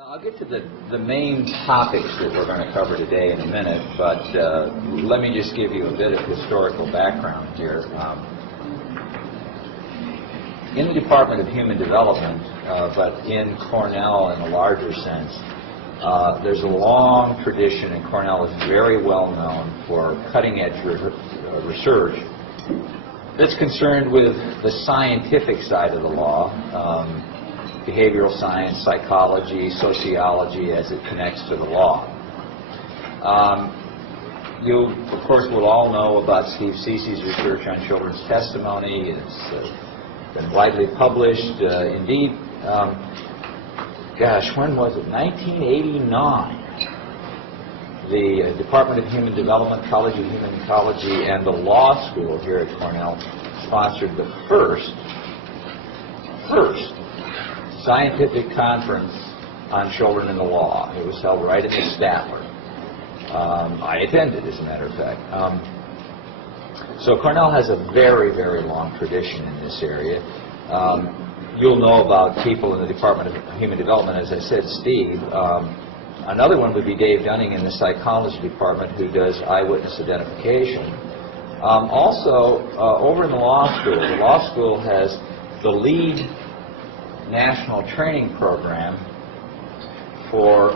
I'll get to the main topics that we're going to cover today in a minute, but let me just give you a bit of historical background here. In the Department of Human Development, but in Cornell in a larger sense, there's a long tradition, and Cornell is very well known for cutting-edge research that's concerned with the scientific side of the law, behavioral science, psychology, sociology as it connects to the law. You, of course, will all know about Steve Cece's research on children's testimony. It's been widely published. Indeed, gosh, when was it? 1989. The Department of Human Development, College of Human Ecology, and the law school here at Cornell sponsored the first scientific conference on children in the law. It was held right in the Statler. I attended, as a matter of fact. So Cornell has a very, very long tradition in this area. You'll know about people in the Department of Human Development, as I said, Steve. Another one would be Dave Dunning in the psychology department, who does eyewitness identification. Also, over in the law school has the lead national training program for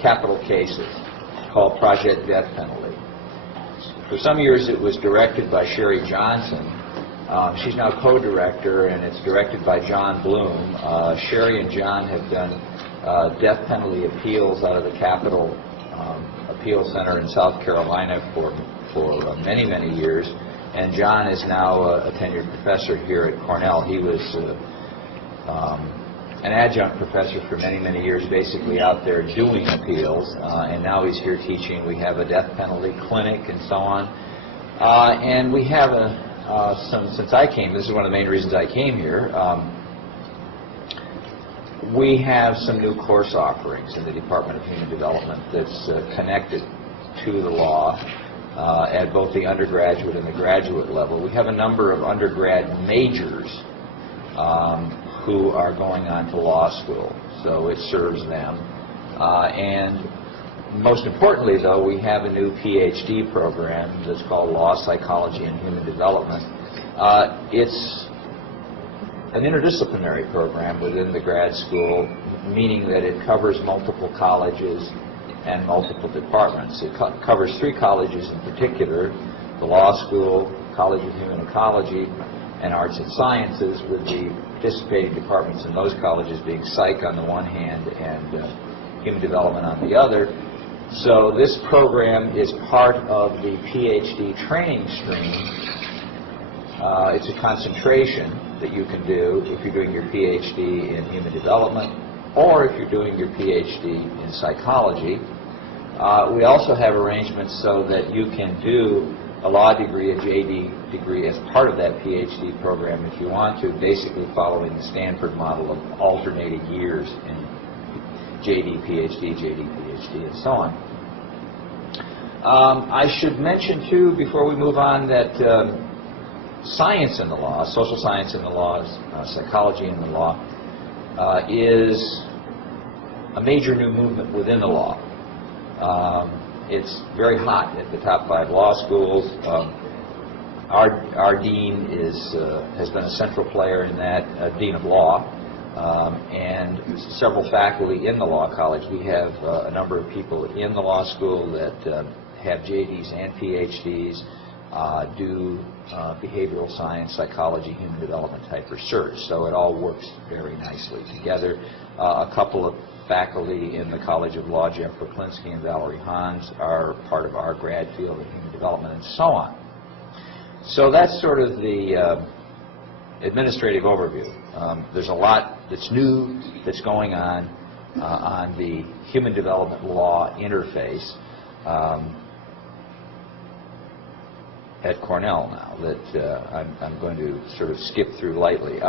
capital cases called Project Death Penalty. For some years it was directed by Sherry Johnson. She's now co-director, and it's directed by John Bloom. Sherry and John have done death penalty appeals out of the Capital Appeal Center in South Carolina for many, many years, and John is now a tenured professor here at Cornell. He was an adjunct professor for many, many years, basically out there doing appeals, and now he's here teaching. We have a death penalty clinic and so on. And we have since I came, this is one of the main reasons I came here, we have some new course offerings in the Department of Human Development that's connected to the law at both the undergraduate and the graduate level. We have a number of undergrad majors who are going on to law school, so it serves them. And most importantly, though, we have a new PhD program that's called Law, Psychology, and Human Development. It's an interdisciplinary program within the grad school, meaning that it covers multiple colleges and multiple departments. It covers three colleges in particular: the law school, College of Human Ecology, and Arts and Sciences, with the participating departments in those colleges being Psych on the one hand and Human Development on the other. So this program is part of the PhD training stream. It's a concentration that you can do if you're doing your PhD in Human Development or if you're doing your PhD in Psychology. We also have arrangements so that you can do a law degree, a JD degree, as part of that PhD program if you want to, basically following the Stanford model of alternating years in JD, PhD, JD, PhD, and so on. I should mention, too, before we move on, that science in the law, social science in the law, psychology in the law, is a major new movement within the law. It's very hot at the top 5 law schools. Our dean has been a central player in that, dean of law, and several faculty in the law college. We have a number of people in the law school that have JDs and PhDs, do behavioral science, psychology, human development type research. So it all works very nicely together. A couple of faculty in the College of Law, Jeff Proklinski and Valerie Hans, are part of our grad field of human development, and so on. So that's sort of the administrative overview. There's a lot that's new that's going on the human development law interface at Cornell now that I'm going to sort of skip through lightly.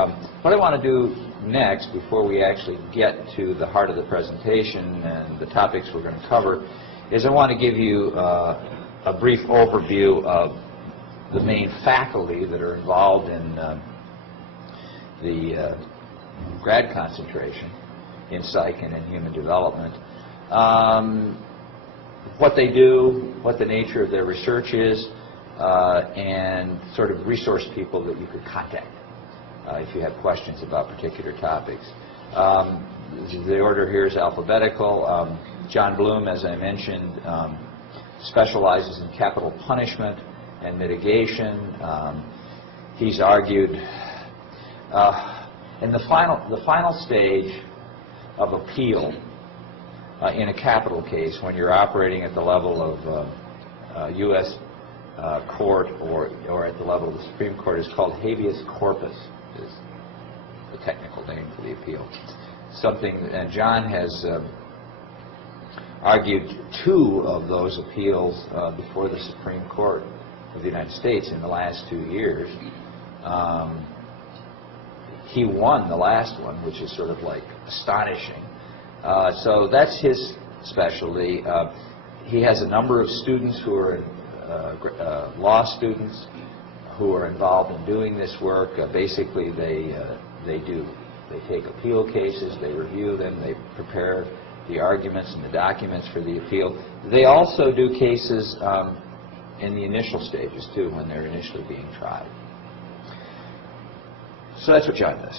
What I want to do next, before we actually get to the heart of the presentation and the topics we're going to cover, is I want to give you a brief overview of the main faculty that are involved in the grad concentration. in psych and in human development. What they do, what the nature of their research is, and sort of resource people that you could contact if you have questions about particular topics. The order here is alphabetical. John Bloom, as I mentioned, specializes in capital punishment and mitigation. He's argued in the final stage of appeal in a capital case, when you're operating at the level of U.S. court or at the level of the Supreme Court, is called habeas corpus, is the technical name for the appeal. Something, and John has argued 2 of those appeals before the Supreme Court of the United States in the last 2 years. He won the last one, which is sort of like astonishing. So that's his specialty. He has a number of students who are law students who are involved in doing this work. Basically, they take appeal cases, they review them, they prepare the arguments and the documents for the appeal. They also do cases in the initial stages, too, when they're initially being tried. So that's what John does.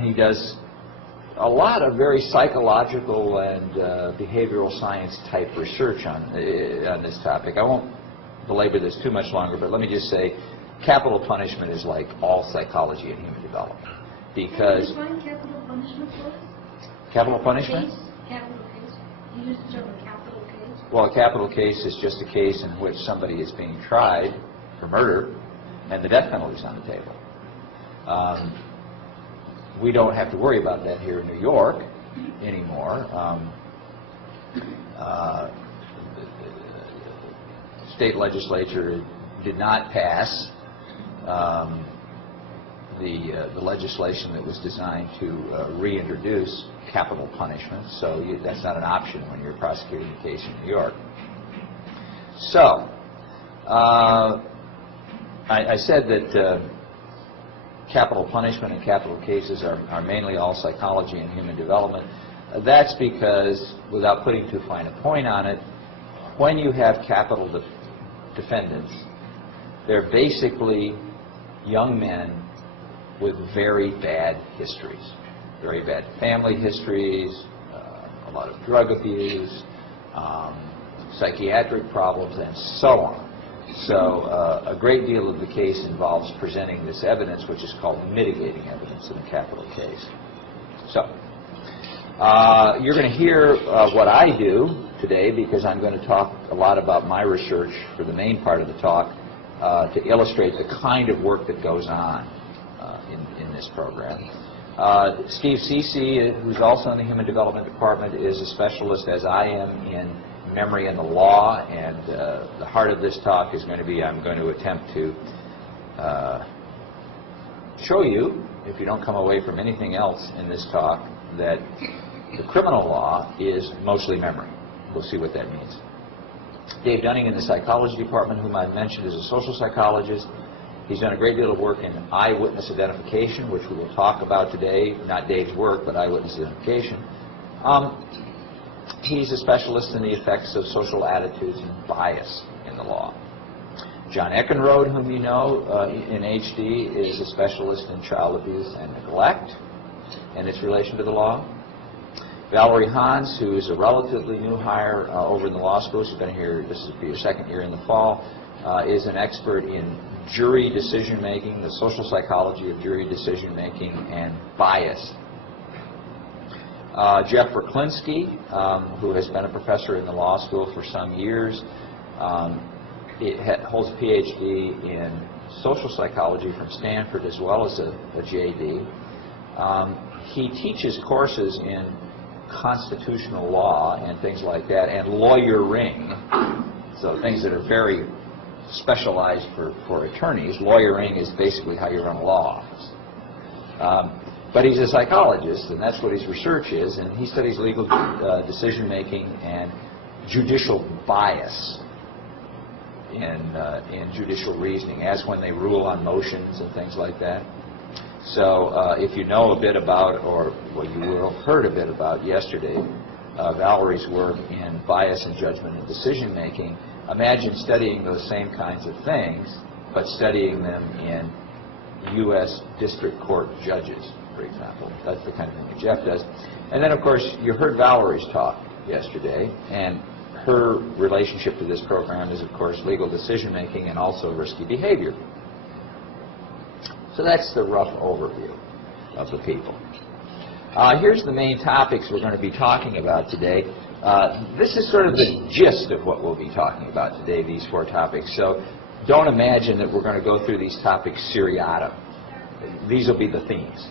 He does a lot of very psychological and behavioral science type research on this topic. I won't belabor this too much longer, but let me just say capital punishment is like all psychology and human development. Because can you define capital punishment for us? Capital punishment? Capital case. You use the term capital case. Well, a capital case is just a case in which somebody is being tried for murder and the death penalty is on the table. We don't have to worry about that here in New York anymore. The state legislature did not pass the legislation that was designed to reintroduce capital punishment, so that's not an option when you're prosecuting a case in New York. So, I said that capital punishment and capital cases are mainly all psychology and human development. That's because, without putting too fine a point on it, when you have capital defendants, they're basically young men with very bad histories, very bad family histories, a lot of drug abuse, psychiatric problems, and so on. So a great deal of the case involves presenting this evidence, which is called mitigating evidence in a capital case. So you're going to hear what I do today, because I'm going to talk a lot about my research for the main part of the talk to illustrate the kind of work that goes on in this program. Steve Ceci, who's also in the Human Development Department, is a specialist, as I am, in memory and the law, and the heart of this talk is going to be, I'm going to attempt to show you, if you don't come away from anything else in this talk, that the criminal law is mostly memory. We'll see what that means. Dave Dunning in the psychology department, whom I mentioned, is a social psychologist. He's done a great deal of work in eyewitness identification, which we will talk about today. Not Dave's work, but eyewitness identification. He's a specialist in the effects of social attitudes and bias in the law. John Eckenrode, whom you know in HD, is a specialist in child abuse and neglect and its relation to the law. Valerie Hans, who is a relatively new hire over in the law school, she's been here, this will be her second year in the fall, is an expert in jury decision-making, the social psychology of jury decision-making, and bias. Jeff Roklinski, who has been a professor in the law school for some years, holds a PhD in social psychology from Stanford, as well as a JD. He teaches courses in constitutional law and things like that, and lawyering, so things that are very specialized for attorneys. Lawyering is basically how you run a law office. But he's a psychologist, and that's what his research is, and he studies legal decision-making and judicial bias in judicial reasoning, as when they rule on motions and things like that. So if you know a bit about, or well, you will have heard a bit about yesterday, Valerie's work in bias and judgment and decision making, imagine studying those same kinds of things, but studying them in U.S. District Court judges, for example. That's the kind of thing that Jeff does. And then, of course, you heard Valerie's talk yesterday, and her relationship to this program is, of course, legal decision-making and also risky behavior. So that's the rough overview of the people. Here's the main topics we're going to be talking about today. This is sort of the gist of what we'll be talking about today, these 4 topics. So don't imagine that we're going to go through these topics seriatim. These will be the themes.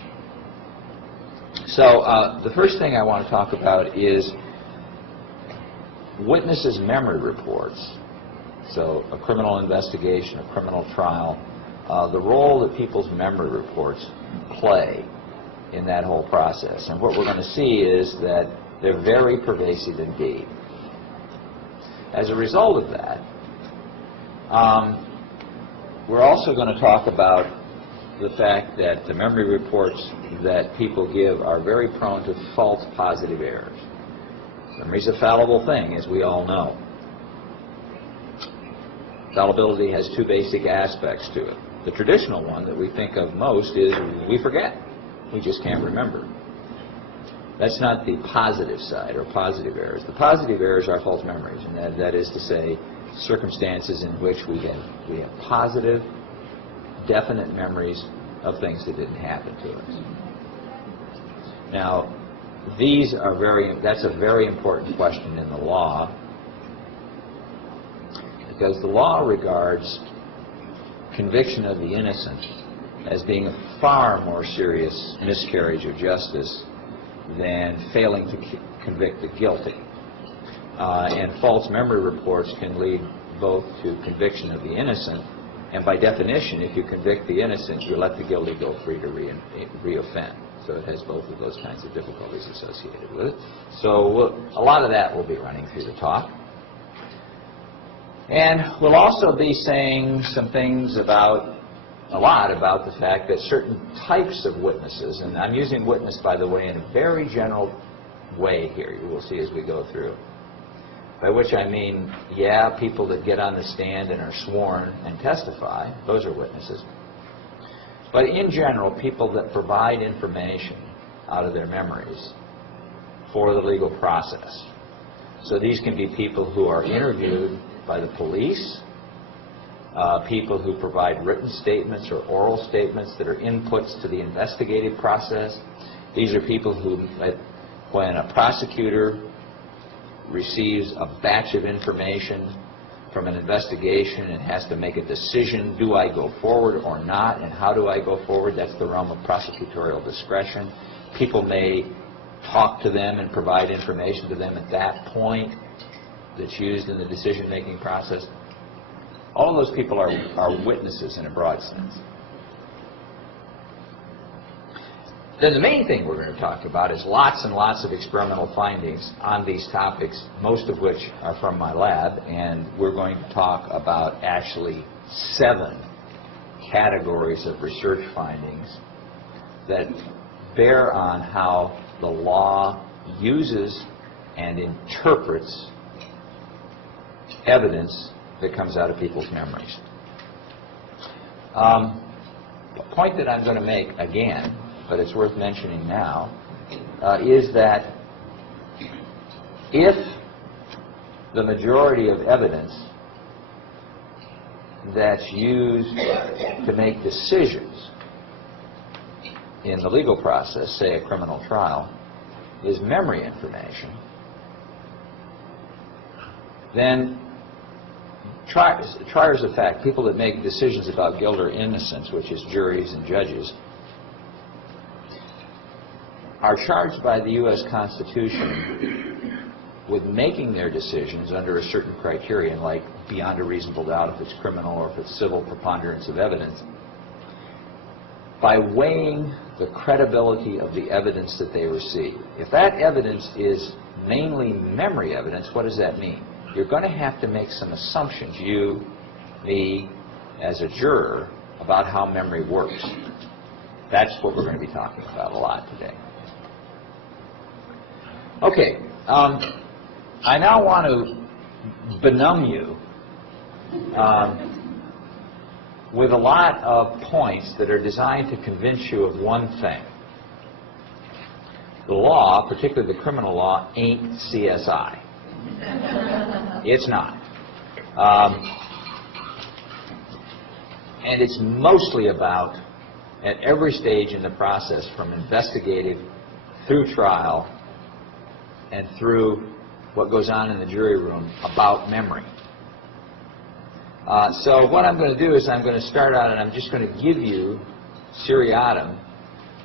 So the first thing I want to talk about is witnesses' memory reports. So a criminal investigation, a criminal trial, the role that people's memory reports play in that whole process. And what we're going to see is that they're very pervasive indeed. As a result of that, we're also going to talk about the fact that the memory reports that people give are very prone to false positive errors. Memory's a fallible thing, as we all know. Fallibility has 2 basic aspects to it. The traditional one that we think of most is we forget. We just can't remember. That's not the positive side or positive errors. The positive errors are false memories, and that is to say circumstances in which we have positive, definite memories of things that didn't happen to us. Now, that's a very important question in the law, because the law regards conviction of the innocent as being a far more serious miscarriage of justice than failing to convict the guilty. And false memory reports can lead both to conviction of the innocent, and by definition, if you convict the innocent, you let the guilty go free to reoffend. So it has both of those kinds of difficulties associated with it. So a lot of that will be running through the talk. And we'll also be saying some things about the fact that certain types of witnesses, and I'm using witness, by the way, in a very general way here, you will see as we go through, by which I mean, yeah, people that get on the stand and are sworn and testify, those are witnesses. But in general, people that provide information out of their memories for the legal process. So these can be people who are interviewed by the police, people who provide written statements or oral statements that are inputs to the investigative process. These are people who, when a prosecutor receives a batch of information from an investigation and has to make a decision, do I go forward or not, and how do I go forward? That's the realm of prosecutorial discretion. People may talk to them and provide information to them at that point that's used in the decision-making process. All of those people are witnesses in a broad sense. Then the main thing we're going to talk about is lots and lots of experimental findings on these topics, most of which are from my lab, and we're going to talk about actually 7 categories of research findings that bear on how the law uses and interprets evidence that comes out of people's memories. The point that I'm going to make again, but it's worth mentioning now, is that if the majority of evidence that's used to make decisions in the legal process, say a criminal trial, is memory information, then triers of fact, people that make decisions about guilt or innocence, which is juries and judges, are charged by the U.S. Constitution with making their decisions under a certain criterion, like beyond a reasonable doubt if it's criminal or if it's civil, preponderance of evidence, by weighing the credibility of the evidence that they receive. If that evidence is mainly memory evidence, what does that mean? You're going to have to make some assumptions, you, me, as a juror, about how memory works. That's what we're going to be talking about a lot today. Okay, I now want to benumb you with a lot of points that are designed to convince you of one thing. The law, particularly the criminal law, ain't CSI. It's not. And it's mostly about, at every stage in the process, from investigative through trial and through what goes on in the jury room, about memory. So what I'm going to do is I'm going to start out and I'm just going to give you, seriatim,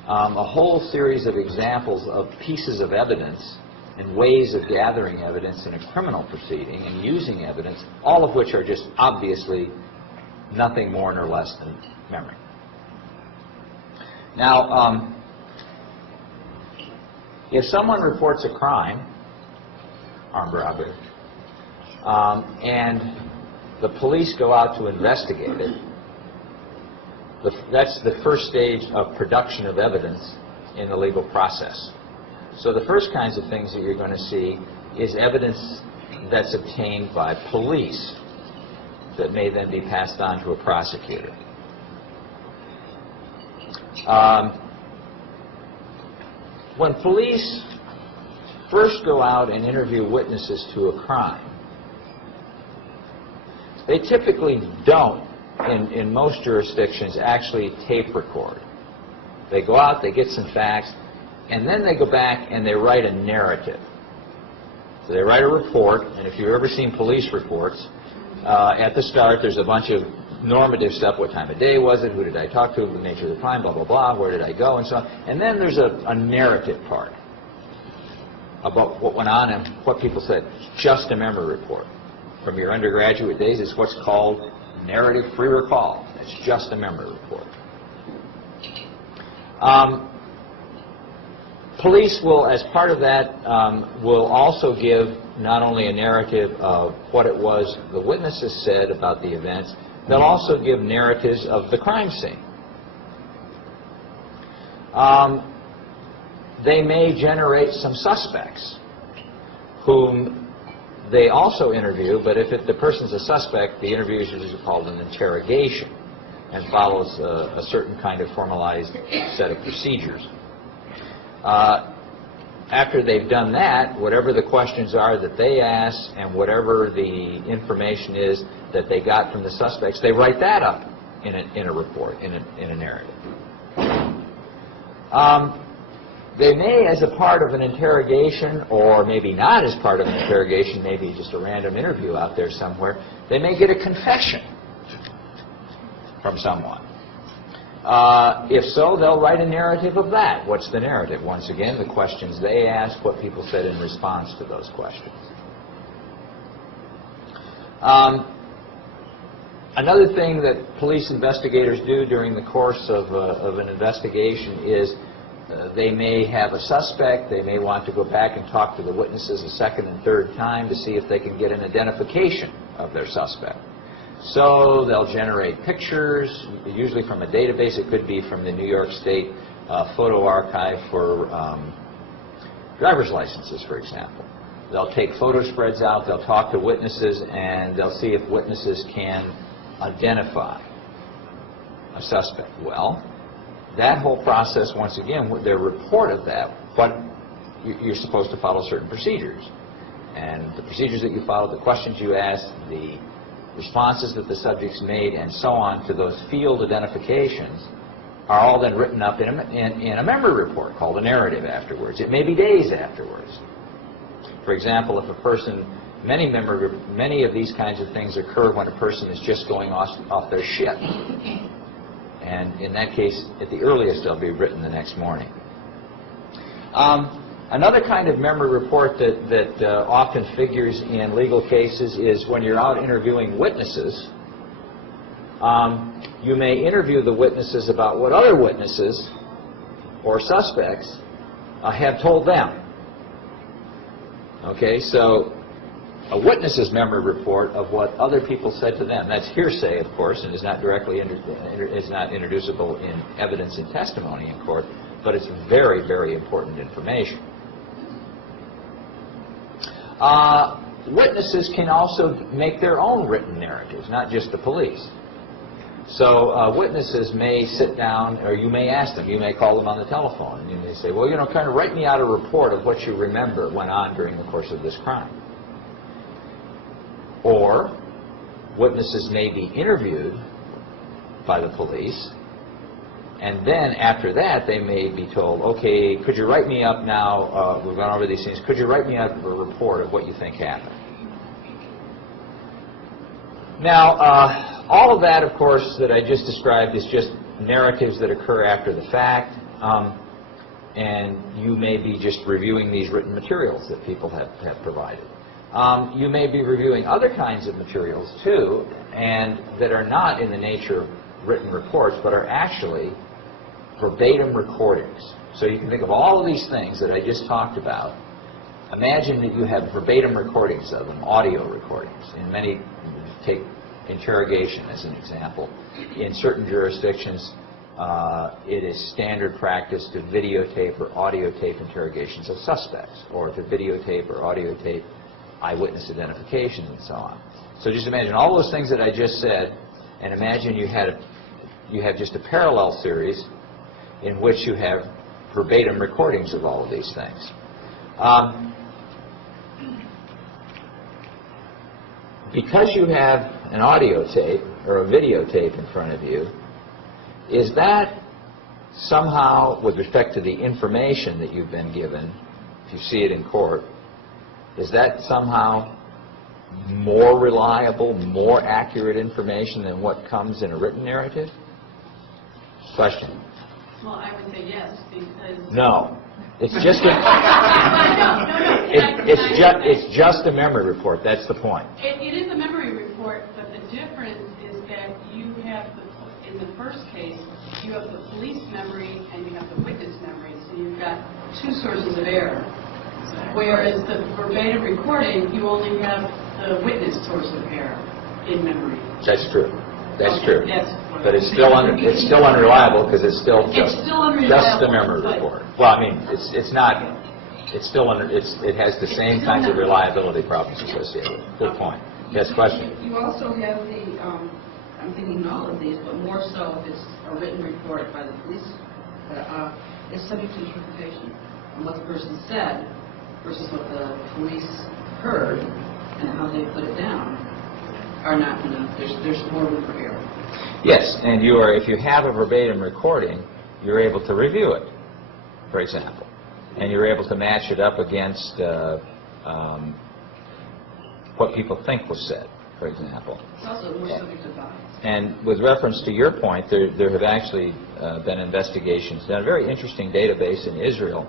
a whole series of examples of pieces of evidence and ways of gathering evidence in a criminal proceeding and using evidence, all of which are just obviously nothing more nor less than memory. Now, if someone reports a crime, armed robbery, and the police go out to investigate it, that's the first stage of production of evidence in the legal process. So the first kinds of things that you're going to see is evidence that's obtained by police that may then be passed on to a prosecutor. When police first go out and interview witnesses to a crime, they typically don't, in most jurisdictions, actually tape record. They go out, they get some facts, and then they go back and they write a narrative. So they write a report, and if you've ever seen police reports, at the start there's a bunch of normative stuff. What time of day was it? Who did I talk to? The nature of the crime, blah, blah, blah. Where did I go? And so on. And then there's a narrative part about what went on and what people said. Just a memory report. From your undergraduate days, it's what's called narrative free recall. It's just a memory report. Police will, as part of that, will also give not only a narrative of what it was the witnesses said about the events, they'll also give narratives of the crime scene. They may generate some suspects whom they also interview, but if the person's a suspect, the interview is usually called an interrogation and follows a certain kind of formalized set of procedures. After they've done that, whatever the questions are that they ask and whatever the information is that they got from the suspects, they write that up in a report, in a narrative. They may, as a part of an interrogation, or maybe not as part of an interrogation, maybe just a random interview out there somewhere, they may get a confession from someone. If so, they'll write a narrative of that. What's the narrative? Once again, the questions they asked, what people said in response to those questions. Another thing that police investigators do during the course of an investigation is they may have a suspect. They may want to go back and talk to the witnesses a second and third time to see if they can get an identification of their suspect. So they'll generate pictures, usually from a database. It could be from the New York State Photo Archive for driver's licenses, for example. They'll take photo spreads out, they'll talk to witnesses, and they'll see if witnesses can identify a suspect. Well, that whole process, once again, their report of that, what you're supposed to follow certain procedures. And the procedures that you follow, the questions you ask, the responses that the subjects made, and so on to those field identifications are all then written up in a memory report called a narrative afterwards. It may be days afterwards. For example, if a person, many of these kinds of things occur when a person is just going off their ship. And in that case, at the earliest, they'll be written the next morning. Another kind of memory report that often figures in legal cases is when you're out interviewing witnesses, you may interview the witnesses about what other witnesses or suspects have told them. Okay, so a witness's memory report of what other people said to them. That's hearsay, of course, and is not directly is not introducible in evidence and testimony in court, but it's very, very important information. Witnesses can also make their own written narratives, not just the police. So witnesses may sit down, or you may ask them, you may call them on the telephone, and you may say, well, kind of write me out a report of what you remember went on during the course of this crime. Or witnesses may be interviewed by the police, and then after that they may be told, okay, could you write me up now, we've gone over these things, could you write me up a report of what you think happened? Now, all of that, of course, that I just described is just narratives that occur after the fact, and you may be just reviewing these written materials that people have provided. You may be reviewing other kinds of materials, too, and that are not in the nature of written reports, but are actually verbatim recordings. So you can think of all of these things that I just talked about. Imagine that you have verbatim recordings of them, audio recordings. In many, take interrogation as an example. In certain jurisdictions, it is standard practice to videotape or audio tape interrogations of suspects, or to videotape or audio tape eyewitness identifications and so on. So just imagine all those things that I just said, and imagine you have just a parallel series in which you have verbatim recordings of all of these things. Because you have an audio tape or a videotape in front of you, is that somehow, with respect to the information that you've been given, if you see it in court, is that somehow more reliable, more accurate information than what comes in a written narrative? Question. Well, I would say yes, because... No. It's just it's just a memory report. That's the point. It is a memory report, but the difference is that you have, in the first case, you have the police memory and you have the witness memory, so you've got two sources of error. Whereas the verbatim recording, you only have the witness source of error in memory. That's true. That's Okay, true. that's But it's still unreliable because it's still just the memory report. Well, I mean, it's not. It's still it has the same kinds of reliability problems associated with it. Good point. Yes, question. You also have the, I'm thinking all of these, but more so if it's a written report by the police, it's subject to interpretation. And what the person said versus what the police heard and how they put it down are not enough. There's more room for error. Yes, and you are. If you have a verbatim recording, you're able to review it, for example, and you're able to match it up against what people think was said, for example. It's also more subject to bias. And with reference to your point, there have actually been investigations. Now, a very interesting database in Israel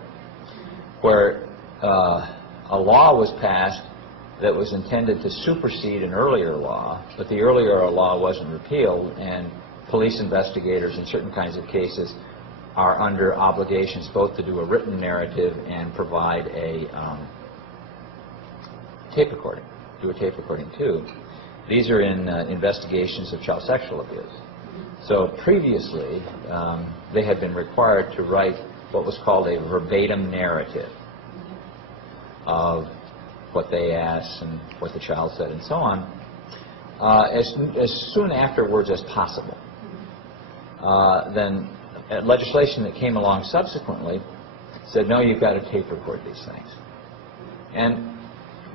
where a law was passed that was intended to supersede an earlier law, but the earlier law wasn't repealed, and police investigators in certain kinds of cases are under obligations both to do a written narrative and provide a tape recording, do a tape recording too. These are in investigations of child sexual abuse. So previously, they had been required to write what was called a verbatim narrative of what they asked and what the child said and so on, as soon afterwards as possible. Then legislation that came along subsequently said, no, you've got to tape record these things. And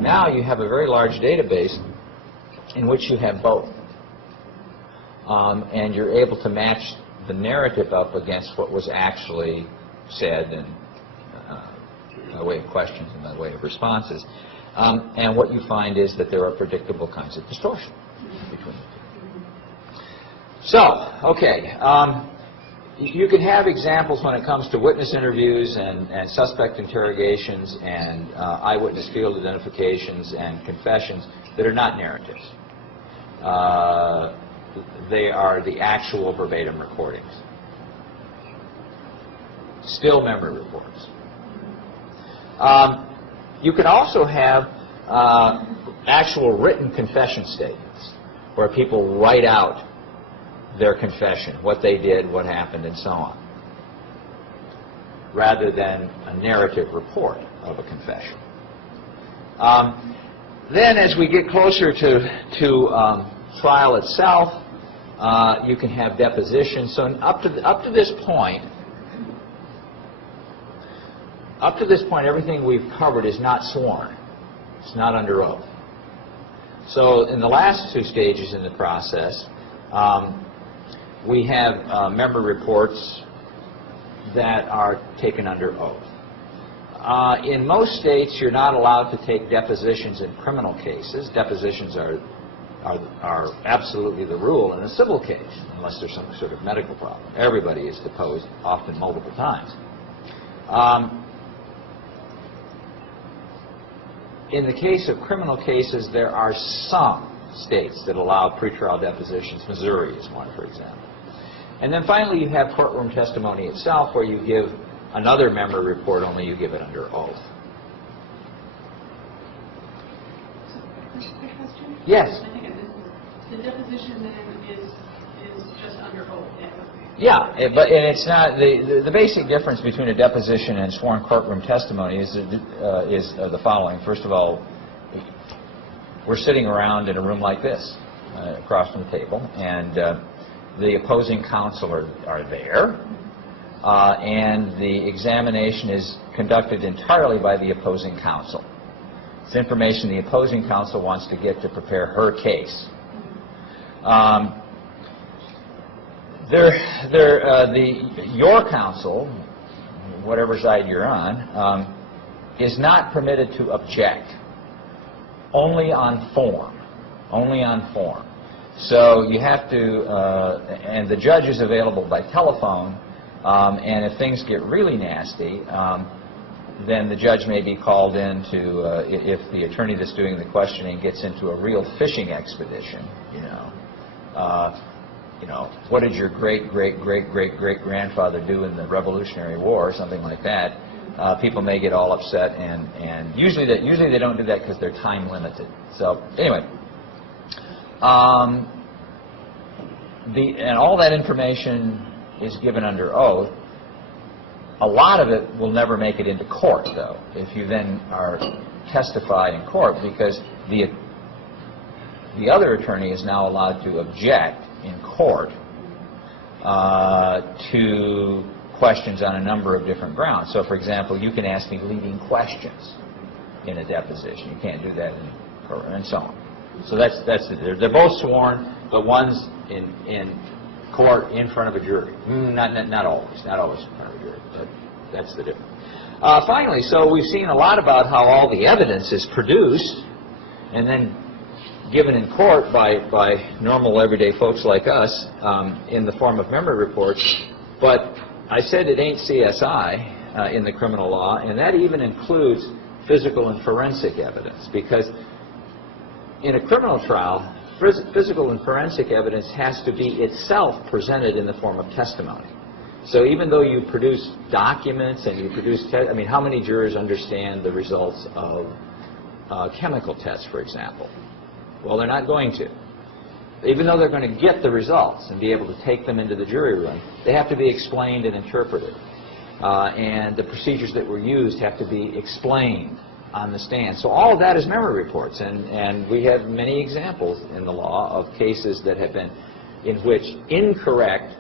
now you have a very large database in which you have both. And you're able to match the narrative up against what was actually said and by way of questions and by way of responses. And what you find is that there are predictable kinds of distortion between the two. So, okay, you can have examples when it comes to witness interviews and suspect interrogations and eyewitness field identifications and confessions that are not narratives. They are the actual verbatim recordings. Still memory reports. You can also have actual written confession statements, where people write out their confession, what they did, what happened, and so on, rather than a narrative report of a confession. Then, as we get closer to trial itself, you can have depositions. So up to this point, everything we've covered is not sworn. It's not under oath. So in the last two stages in the process, we have member reports that are taken under oath. In most states, you're not allowed to take depositions in criminal cases. Depositions are absolutely the rule in a civil case, unless there's some sort of medical problem. Everybody is deposed, often multiple times. In the case of criminal cases, there are some states that allow pretrial depositions. Missouri is one, for example. And then finally, you have courtroom testimony itself, where you give another member report, only you give it under oath. A question? Yes. I think I missed this. The deposition then is just under oath. Yeah, but it's not the basic difference between a deposition and sworn courtroom testimony is the following. First of all, we're sitting around in a room like this, across from the table, and the opposing counsel are there, and the examination is conducted entirely by the opposing counsel. It's information the opposing counsel wants to get to prepare her case. Your counsel, whatever side you're on, is not permitted to object, only on form, only on form. So you have to, and the judge is available by telephone, and if things get really nasty, then the judge may be called in to, if the attorney that's doing the questioning gets into a real fishing expedition, what did your great-great-great-great-great-grandfather do in the Revolutionary War, or something like that, people may get all upset, and usually they don't do that because they're time limited. So anyway, and all that information is given under oath. A lot of it will never make it into court, though, if you then are testify in court, because the other attorney is now allowed to object in court to questions on a number of different grounds. So, for example, you can ask me leading questions in a deposition. You can't do that in court, and so on. So they're both sworn, but one's in court in front of a jury. Not always in front of a jury, but that's the difference. Finally, so we've seen a lot about how all the evidence is produced and then given in court by normal everyday folks like us in the form of memory reports. But I said it ain't CSI in the criminal law, and that even includes physical and forensic evidence, because in a criminal trial, physical and forensic evidence has to be itself presented in the form of testimony. So even though you produce documents and you produce, how many jurors understand the results of chemical tests, for example? Well, they're not going to. Even though they're going to get the results and be able to take them into the jury room, they have to be explained and interpreted. And the procedures that were used have to be explained on the stand. So all of that is memory reports, and we have many examples in the law of cases that have been in which incorrect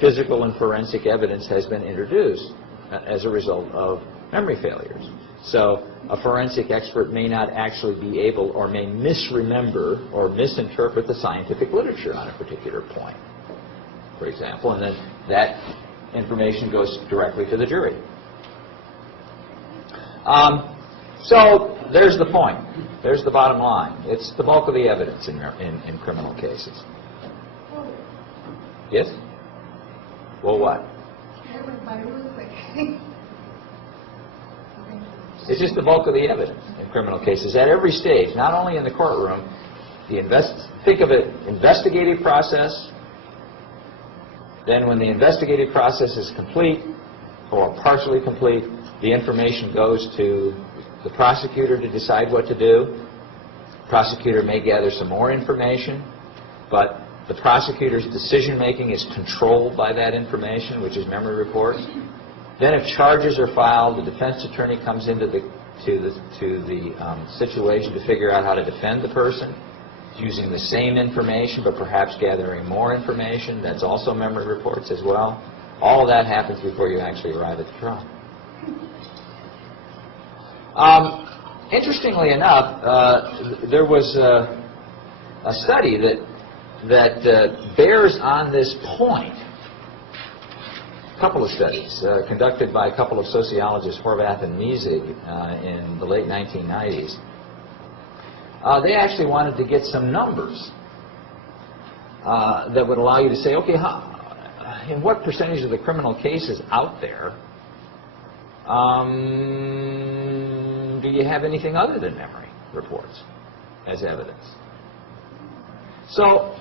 physical and forensic evidence has been introduced as a result of memory failures. So a forensic expert may not actually be able, or may misremember or misinterpret the scientific literature on a particular point, for example, and then that information goes directly to the jury. So there's the point. There's the bottom line. It's the bulk of the evidence in criminal cases. Yes? Well, what? Everybody, really quick. It's just the bulk of the evidence in criminal cases at every stage, not only in the courtroom. Think of it, investigative process. Then when the investigative process is complete or partially complete, the information goes to the prosecutor to decide what to do. The prosecutor may gather some more information, but the prosecutor's decision-making is controlled by that information, which is memory reports. Then if charges are filed, the defense attorney comes into the situation to figure out how to defend the person, using the same information but perhaps gathering more information. That's also memory reports as well. All of that happens before you actually arrive at the trial. Interestingly enough, there was a study that bears on this point. A couple of studies conducted by a couple of sociologists, Horvath and Miesig, in the late 1990s. They actually wanted to get some numbers that would allow you to say, okay, in what percentage of the criminal cases out there do you have anything other than memory reports as evidence? So,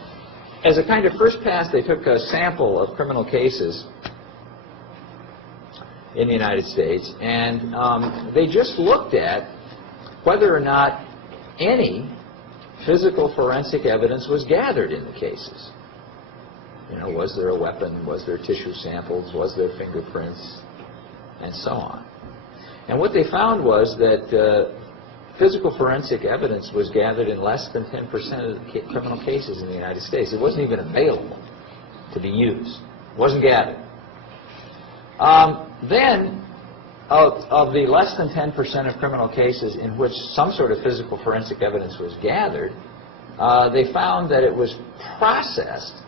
as a kind of first pass, they took a sample of criminal cases in the United States, and they just looked at whether or not any physical forensic evidence was gathered in the cases. You know, was there a weapon? Was there tissue samples? Was there fingerprints? And so on. And what they found was that physical forensic evidence was gathered in less than 10% of the criminal cases in the United States. It wasn't even available to be used. It wasn't gathered. Then, of the less than 10% of criminal cases in which some sort of physical forensic evidence was gathered, they found that it was processed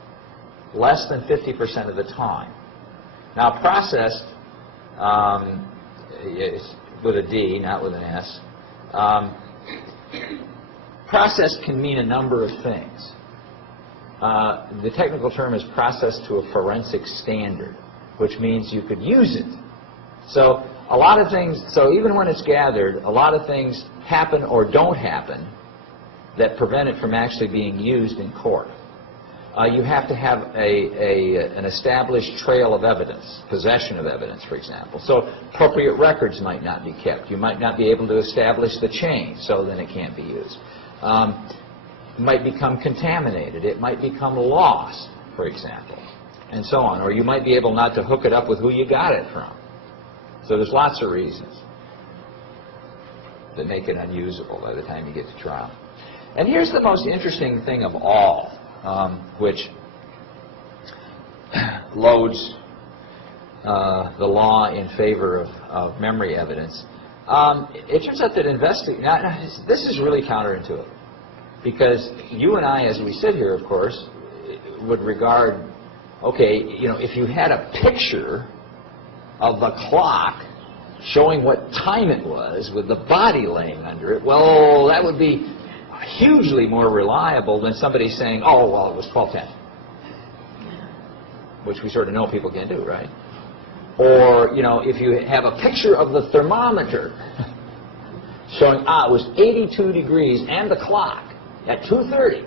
less than 50% of the time. Now, processed, with a D, not with an S, processed can mean a number of things. The technical term is processed to a forensic standard, which means you could use it. So a lot of things, so even when it's gathered, a lot of things happen or don't happen that prevent it from actually being used in court. You have to have an established trail of evidence, possession of evidence, for example. So appropriate records might not be kept. You might not be able to establish the chain, so then it can't be used. It might become contaminated. It might become lost, for example, and so on. Or you might be able not to hook it up with who you got it from. So there's lots of reasons that make it unusable by the time you get to trial. And here's the most interesting thing of all, which loads the law in favor of memory evidence. It turns out that this is really counterintuitive, because you and I, as we sit here, of course, would regard, okay, you know, if you had a picture of the clock showing what time it was with the body laying under it, well, that would be hugely more reliable than somebody saying, oh, well, it was 12:10, which we sort of know people can do, right? Or, you know, if you have a picture of the thermometer showing, it was 82 degrees and the clock at 2:30,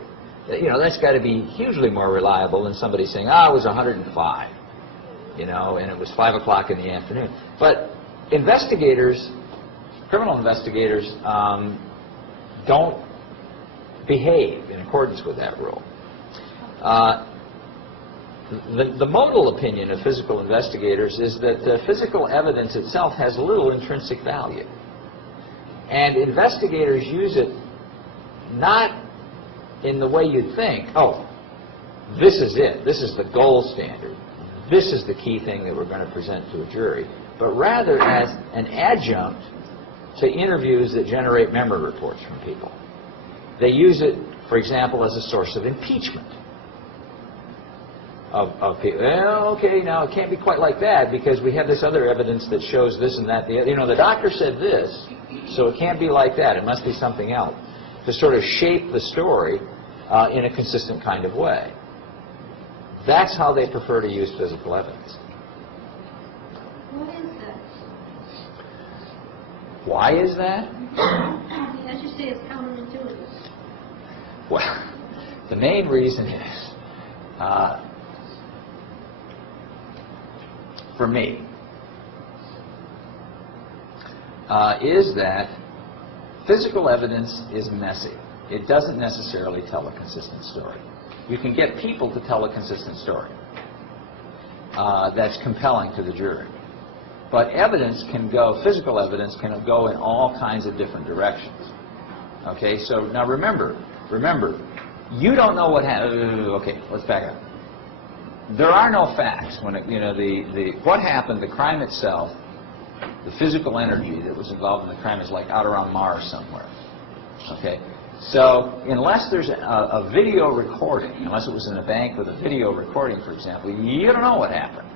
you know, that's got to be hugely more reliable than somebody saying, it was 105, you know, and it was 5 o'clock in the afternoon. But investigators, criminal investigators, don't behave in accordance with that rule. The modal opinion of physical investigators is that physical evidence itself has little intrinsic value. And investigators use it not in the way you'd think, oh, this is it, this is the gold standard, this is the key thing that we're going to present to a jury, but rather as an adjunct to interviews that generate memory reports from people. They use it, for example, as a source of impeachment of people. Well, okay, now it can't be quite like that because we have this other evidence that shows this and that. You know, the doctor said this, so it can't be like that. It must be something else, to sort of shape the story in a consistent kind of way. That's how they prefer to use physical evidence. What is that? Why is that? As you say, it's counterintuitive. Well, the main reason is, for me, is that Physical evidence is messy. It doesn't necessarily tell a consistent story. You can get people to tell a consistent story that's compelling to the jury. But evidence can go, physical evidence can go in all kinds of different directions. Okay, so now remember, you don't know what happened. Okay, let's back up. There are no facts when it, what happened, the crime itself, the physical energy that was involved in the crime is like out around Mars somewhere. Okay, so unless there's a video recording, unless it was in a bank with a video recording, for example, you don't know what happened.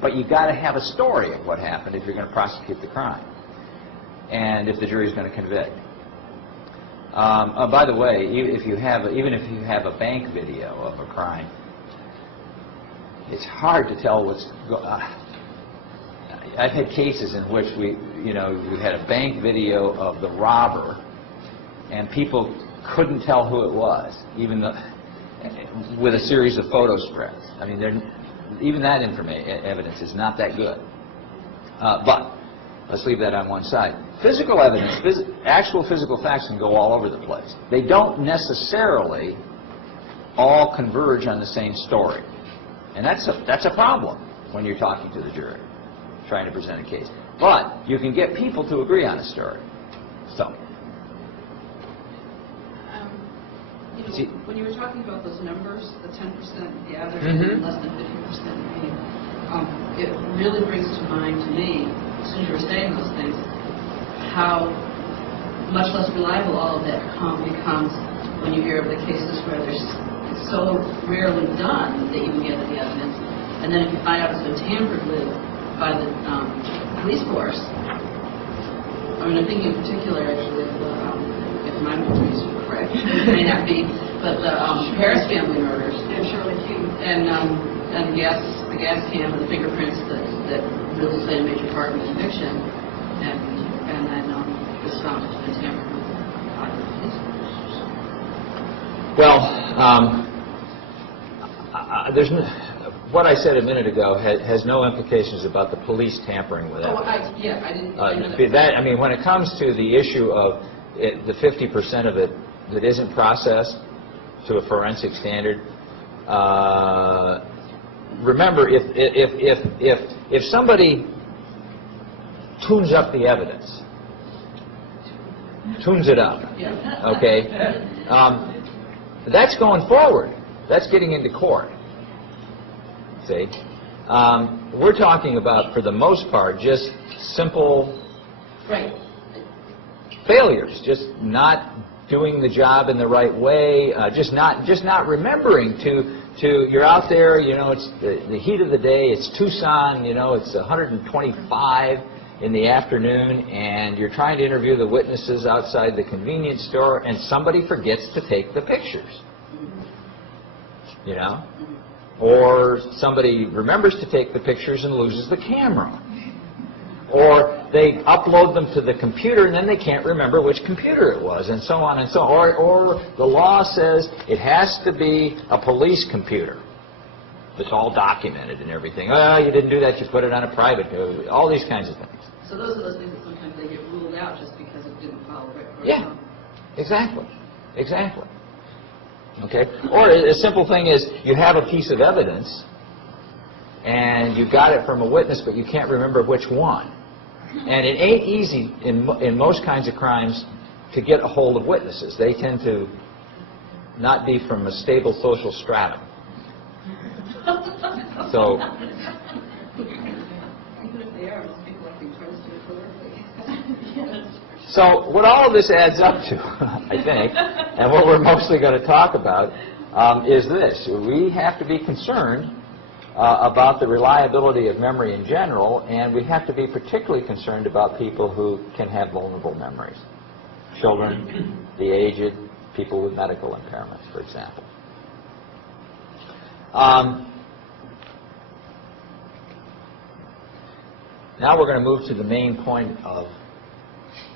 But you got to have a story of what happened if you're going to prosecute the crime, and if the jury's going to convict. By the way, even if you have a bank video of a crime, it's hard to tell what's. I've had cases in which we had a bank video of the robber, and people couldn't tell who it was, even with a series of photo spreads. I mean, even that evidence is not that good. But let's leave that on one side. Physical evidence, actual physical facts can go all over the place. They don't necessarily all converge on the same story. And that's a problem when you're talking to the jury, trying to present a case. But you can get people to agree on a story. So. When you were talking about those numbers, the 10% the average and less than 50% mean, it really brings to mind to me, as soon as you were saying those things, how much less reliable all of that becomes when you hear of the cases where it's so rarely done that you can get the evidence, and then if you find out it's been tampered with by the police force. I mean, I'm thinking in particular, actually, of if my memory is correct, it may not be, but the Harris family murders. And Shirley King. And the gas can and the fingerprints that really played a major part in the conviction, and then this found to have been tampered with by the police force. Well, what I said a minute ago has no implications about the police tampering with evidence. I didn't. I mean, when it comes to the issue of the 50% of it that isn't processed to a forensic standard, remember, if somebody tunes up the evidence, tunes it up, okay, that's going forward. That's getting into court. See, we're talking about, for the most part, just simple failures, just not doing the job in the right way, just not remembering to you're out there, it's the heat of the day, it's Tucson, it's 125 in the afternoon, and you're trying to interview the witnesses outside the convenience store, and somebody forgets to take the pictures, or somebody remembers to take the pictures and loses the camera. Or they upload them to the computer and then they can't remember which computer it was, and so on and so on. Or the law says it has to be a police computer. It's all documented and everything. Oh, you didn't do that, you put it on a private, all these kinds of things. So those are those things that sometimes they get ruled out just because it didn't follow right. Yeah, exactly. Okay? Or a simple thing is you have a piece of evidence and you got it from a witness, but you can't remember which one. And it ain't easy in most kinds of crimes to get a hold of witnesses. They tend to not be from a stable social stratum. So, Even if they are, most people like being trying to do it politically. so what all of this adds up to, I think, and what we're mostly going to talk about, is this. We have to be concerned about the reliability of memory in general, and we have to be particularly concerned about people who can have vulnerable memories. Children, the aged, people with medical impairments, for example. Now we're going to move to the main point of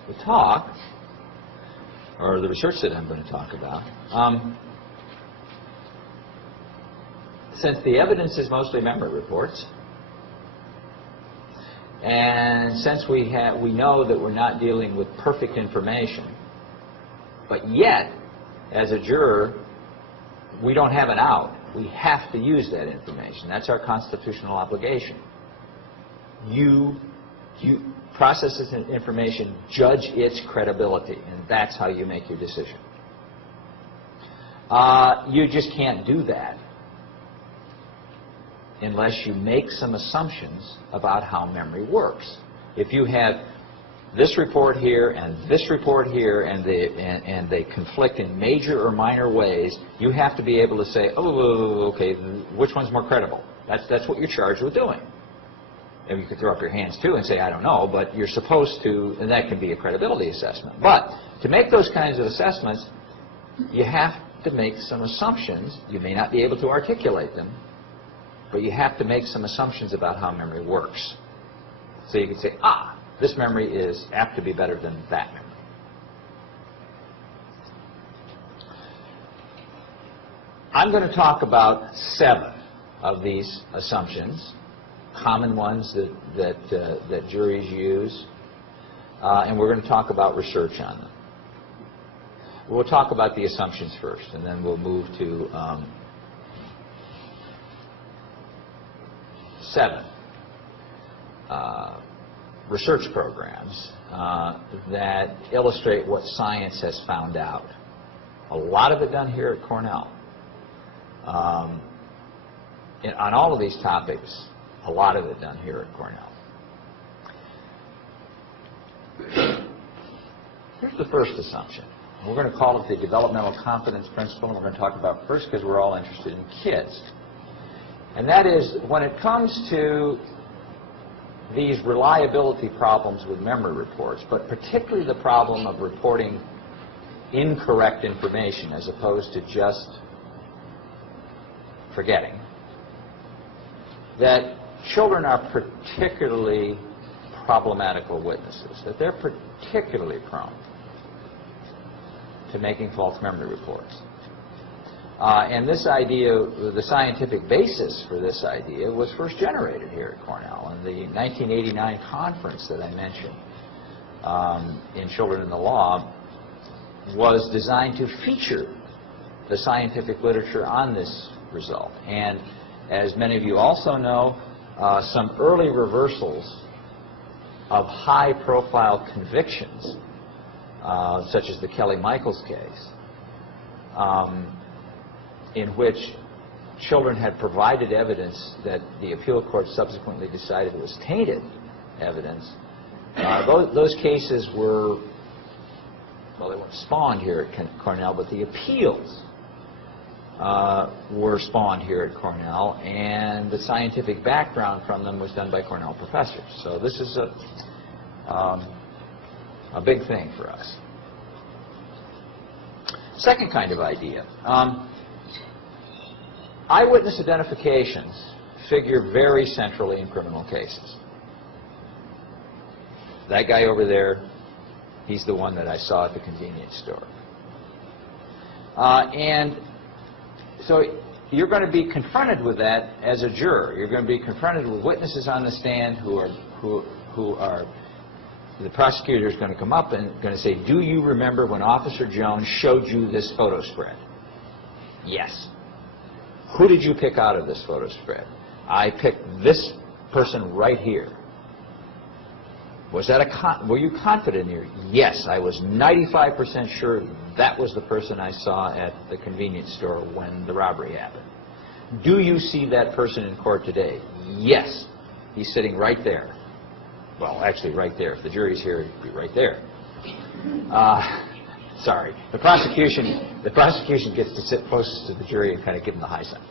the talk, or the research that I'm going to talk about. Since the evidence is mostly memory reports, And since we know that we're not dealing with perfect information, but yet, as a juror, we don't have an out. We have to use that information. That's our constitutional obligation. You process this information, judge its credibility, and that's how you make your decision. You just can't do that unless you make some assumptions about how memory works. If you have this report here and this report here, and they conflict in major or minor ways, you have to be able to say, oh, okay, which one's more credible? That's what you're charged with doing. And you could throw up your hands too and say, I don't know, but you're supposed to, and that can be a credibility assessment. But to make those kinds of assessments, you have to make some assumptions. You may not be able to articulate them, but you have to make some assumptions about how memory works. So you can say, this memory is apt to be better than that memory. I'm going to talk about 7 of these assumptions, common ones that juries use, and we're going to talk about research on them. We'll talk about the assumptions first, and then we'll move to 7 research programs that illustrate what science has found out. A lot of it done here at Cornell. On all of these topics, a lot of it done here at Cornell. Here's the first assumption. We're going to call it the developmental competence principle, and we're going to talk about first because we're all interested in kids. And that is, when it comes to these reliability problems with memory reports, but particularly the problem of reporting incorrect information as opposed to just forgetting, that children are particularly problematical witnesses, that they're particularly prone to making false memory reports. And this idea, the scientific basis for this idea was first generated here at Cornell. And the 1989 conference that I mentioned in Children in the Law was designed to feature the scientific literature on this result. And as many of you also know, some early reversals of high-profile convictions, such as the Kelly-Michaels case, in which children had provided evidence that the appeal court subsequently decided was tainted evidence. Those cases were, well, they weren't spawned here at Cornell, but the appeals were spawned here at Cornell, and the scientific background from them was done by Cornell professors. So this is a big thing for us. Second kind of idea. Eyewitness identifications figure very centrally in criminal cases. That guy over there, he's the one that I saw at the convenience store. And so you're going to be confronted with that as a juror. You're going to be confronted with witnesses on the stand who are the prosecutor is going to come up and going to say, do you remember when Officer Jones showed you this photo spread? Yes. Who did you pick out of this photo spread? I picked this person right here. Was that were you confident in your? Yes, I was 95% sure that was the person I saw at the convenience store when the robbery happened. Do you see that person in court today? Yes. He's sitting right there. Well, actually right there. If the jury's here, he'd be right there. Sorry. The prosecution gets to sit closest to the jury and kind of give them the high sign.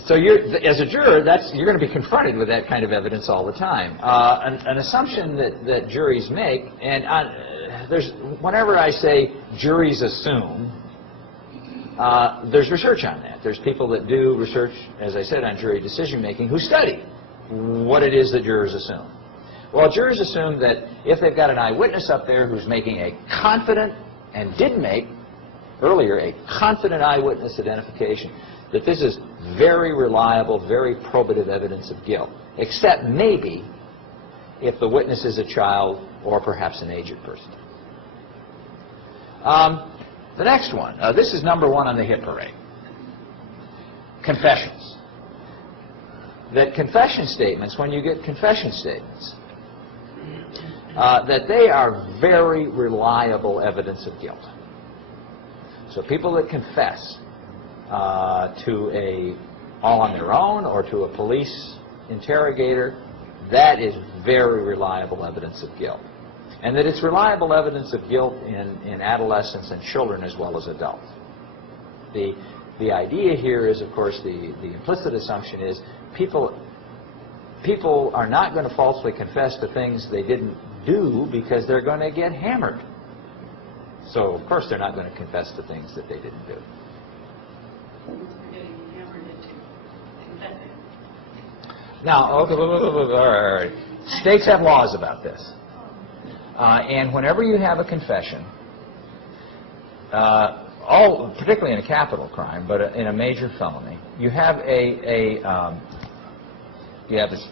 So as a juror, you're going to be confronted with that kind of evidence all the time. An assumption that juries make, and whenever I say juries assume, there's research on that. There's people that do research, as I said, on jury decision making who study what it is that jurors assume. Well, jurors assume that if they've got an eyewitness up there who's making a confident, and did make earlier, a confident eyewitness identification, that this is very reliable, very probative evidence of guilt, except maybe if the witness is a child or perhaps an aged person. The next one, this is number one on the hit parade. Confessions. That confession statements, when you get confession statements, that they are very reliable evidence of guilt. So people that confess to a all on their own or to a police interrogator, that is very reliable evidence of guilt. And that it's reliable evidence of guilt in adolescents and children as well as adults. The idea here is, of course, the implicit assumption is people are not going to falsely confess to things they didn't do because they're going to get hammered. So, of course, they're not going to confess to things that they didn't do. We're getting hammered into confessing. Now, okay, all right. States have laws about this. And whenever you have a confession, particularly in a capital crime, but in a major felony, you have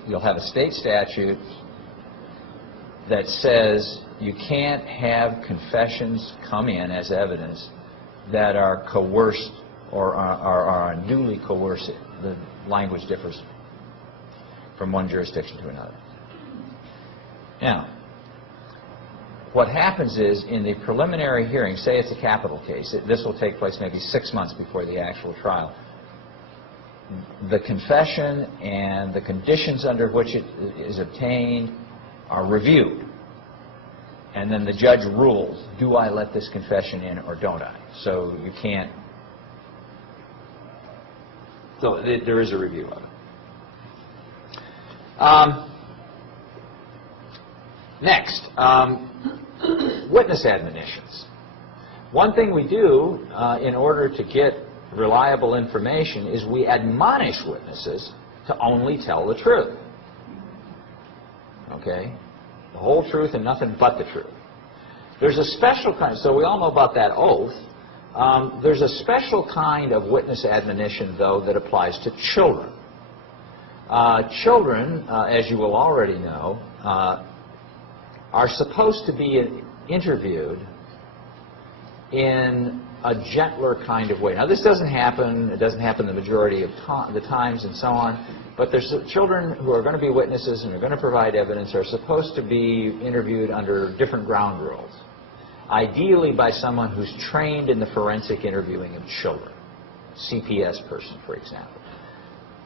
you'll have a state statute that says you can't have confessions come in as evidence that are coerced or are unduly coercive. The language differs from one jurisdiction to another. Now, what happens is, in the preliminary hearing, say it's a capital case, this will take place maybe 6 months before the actual trial. The confession and the conditions under which it is obtained are reviewed. And then the judge rules, do I let this confession in or don't I? So you can't... So there is a review of it. Next, witness admonitions. One thing we do in order to get reliable information is we admonish witnesses to only tell the truth. Okay? The whole truth and nothing but the truth. There's a special kind, so we all know about that oath. There's a special kind of witness admonition, though, that applies to children. Children, as you will already know, are supposed to be interviewed in a gentler kind of way. Now, this doesn't happen. It doesn't happen the majority of the times and so on. But there's children who are going to be witnesses and are going to provide evidence are supposed to be interviewed under different ground rules, ideally by someone who's trained in the forensic interviewing of children, CPS person, for example.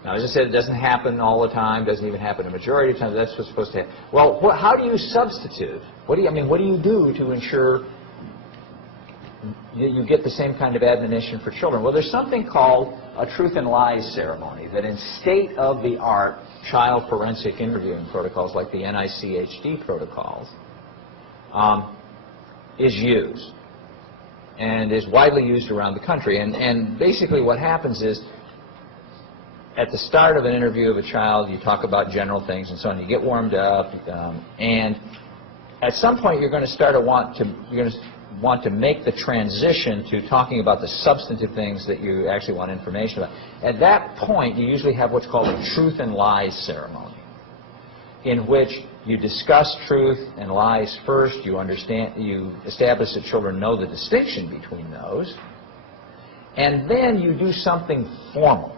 Now, as I said, it doesn't happen all the time. Doesn't even happen a majority of the time. That's what's supposed to happen. Well, how do you substitute? What do you do to ensure you get the same kind of admonition for children? Well, there's something called a truth and lies ceremony that in state-of-the-art child forensic interviewing protocols like the NICHD protocols is used and is widely used around the country. And basically what happens is at the start of an interview of a child, you talk about general things and so on. You get warmed up, and at some point you're going to want to make the transition to talking about the substantive things that you actually want information about. At that point, you usually have what's called a truth and lies ceremony, in which you discuss truth and lies first. You establish that children know the distinction between those, and then you do something formal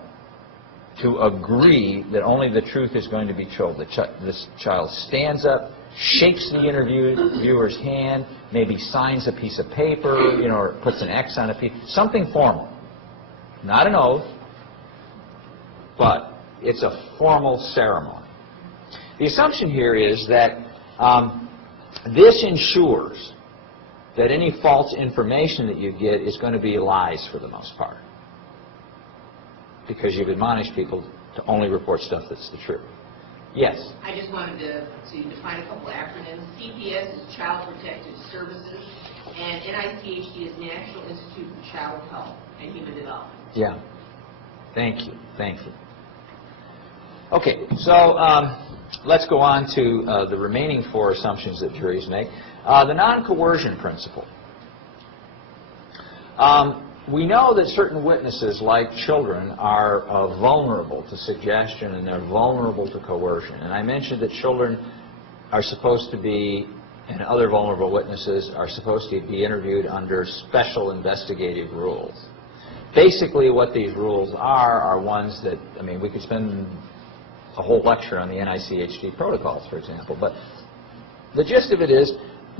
to agree that only the truth is going to be told. This child stands up, shakes the interviewer's hand, maybe signs a piece of paper, or puts an X on a piece, something formal. Not an oath, but it's a formal ceremony. The assumption here is that this ensures that any false information that you get is going to be lies for the most part, because you've admonished people to only report stuff that's the truth. Yes? I just wanted to define a couple acronyms. CPS is Child Protective Services, and NICHD is National Institute for Child Health and Human Development. Yeah. Thank you. Thank you. Okay, so let's go on to the remaining four assumptions that juries make. The non-coercion principle. we know that certain witnesses, like children, are vulnerable to suggestion and they're vulnerable to coercion. And I mentioned that children are supposed to be, and other vulnerable witnesses are supposed to be interviewed under special investigative rules. Basically, what these rules are ones that, I mean, we could spend a whole lecture on the NICHD protocols, for example, but the gist of it is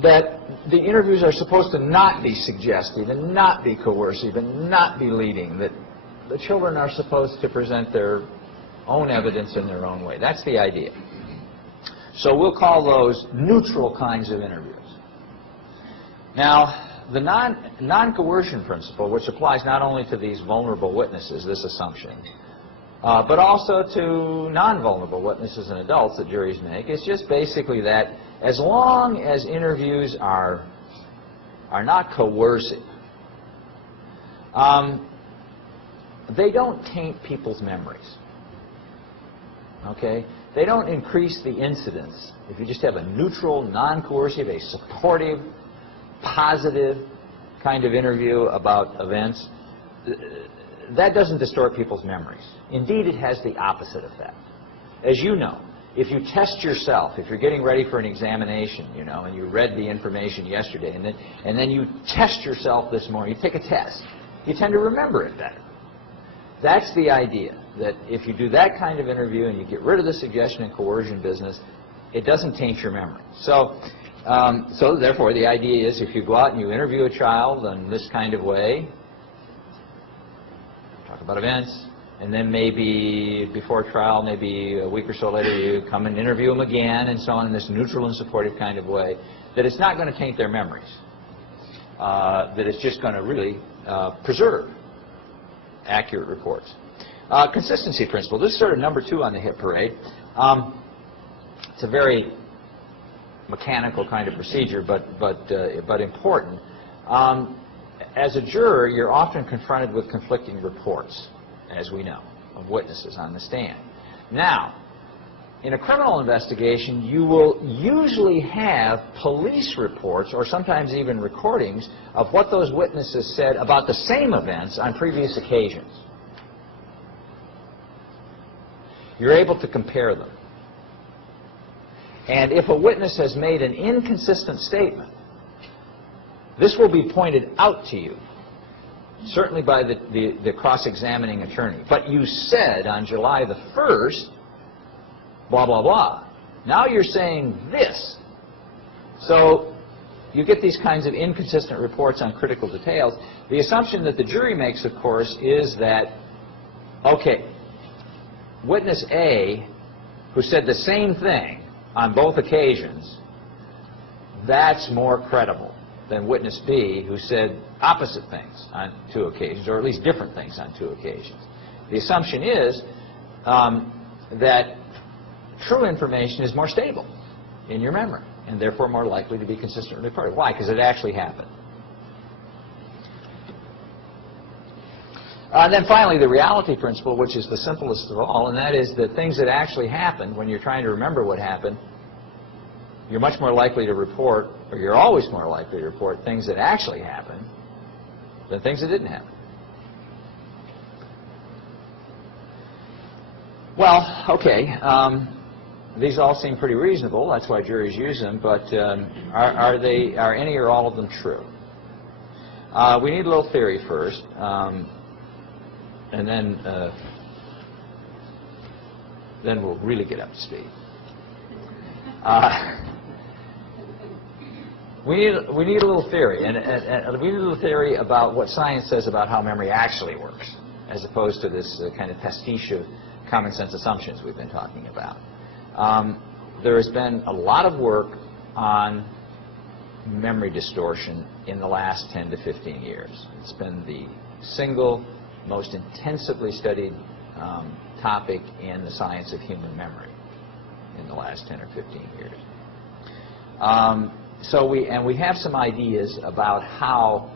that the interviews are supposed to not be suggestive and not be coercive and not be leading, that the children are supposed to present their own evidence in their own way. That's the idea. So we'll call those neutral kinds of interviews. Now, the non-coercion principle, which applies not only to these vulnerable witnesses, this assumption, but also to non-vulnerable witnesses and adults that juries make, is just basically that as long as interviews are not coercive, they don't taint people's memories. Okay? They don't increase the incidence. If you just have a neutral, non-coercive, a supportive, positive kind of interview about events, that doesn't distort people's memories. Indeed, it has the opposite effect. As you know, if you test yourself, if you're getting ready for an examination, you know, and you read the information yesterday, and then you test yourself this morning, you take a test, you tend to remember it better. That's the idea, that if you do that kind of interview and you get rid of the suggestion and coercion business, it doesn't taint your memory. So therefore, the idea is if you go out and you interview a child in this kind of way, talk about events, and then maybe before trial, maybe a week or so later, you come and interview them again, and so on, in this neutral and supportive kind of way, that it's not going to taint their memories, that it's just going to really preserve accurate reports. Consistency principle. This is sort of number 2 on the hit parade. It's a very mechanical kind of procedure, but important. As a juror, you're often confronted with conflicting reports, as we know, of witnesses on the stand. Now, in a criminal investigation, you will usually have police reports or sometimes even recordings of what those witnesses said about the same events on previous occasions. You're able to compare them. And if a witness has made an inconsistent statement, this will be pointed out to you, certainly by the cross-examining attorney. But you said on July the 1st, blah, blah, blah. Now you're saying this. So you get these kinds of inconsistent reports on critical details. The assumption that the jury makes, of course, is that, okay, witness A, who said the same thing on both occasions, that's more credible than witness B, who said opposite things on 2 occasions, or at least different things on 2 occasions. The assumption is that true information is more stable in your memory, and therefore more likely to be consistently reported. Why? Because it actually happened. Then finally, the reality principle, which is the simplest of all, and that is that things that actually happened, when you're trying to remember what happened, you're much more likely to report, or you're always more likely to report things that actually happened than things that didn't happen. Well, okay, these all seem pretty reasonable. That's why juries use them, but are any or all of them true? We need a little theory first. And then we'll really get up to speed. We need a little theory, and we need a little theory about what science says about how memory actually works, as opposed to this kind of pastiche of common sense assumptions we've been talking about. There has been a lot of work on memory distortion in the last 10 to 15 years. It's been the single most intensively studied topic in the science of human memory in the last 10 or 15 years. So we have some ideas about how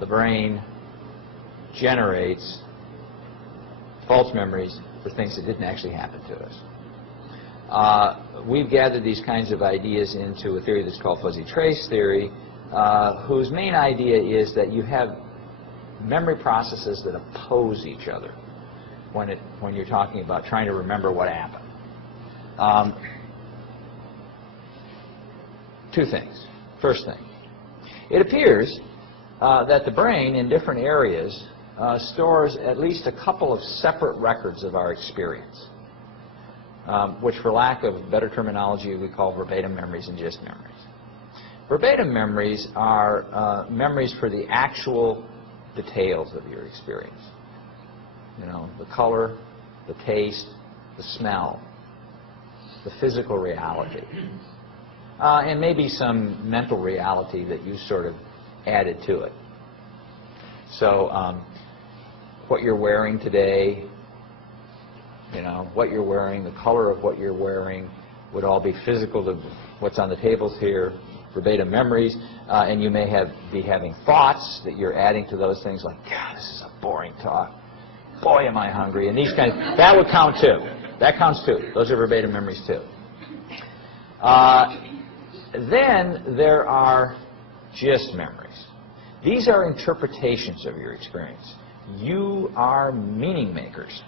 the brain generates false memories for things that didn't actually happen to us. We've gathered these kinds of ideas into a theory that's called fuzzy trace theory, whose main idea is that you have memory processes that oppose each other when you're talking about trying to remember what happened. Two things. First thing, it appears that the brain in different areas stores at least a couple of separate records of our experience, which for lack of better terminology we call verbatim memories and gist memories. Verbatim memories are memories for the actual details of your experience. You know, the color, the taste, the smell, the physical reality, and maybe some mental reality that you sort of added to it. So what you're wearing today, you know, what you're wearing, the color of what you're wearing would all be physical to what's on the tables here, verbatim memories, and you may be having thoughts that you're adding to those things like, God, this is a boring talk. Boy, am I hungry. And these kinds, that would count too. That counts too. Those are verbatim memories too. Then there are gist memories. These are interpretations of your experience. You are meaning makers.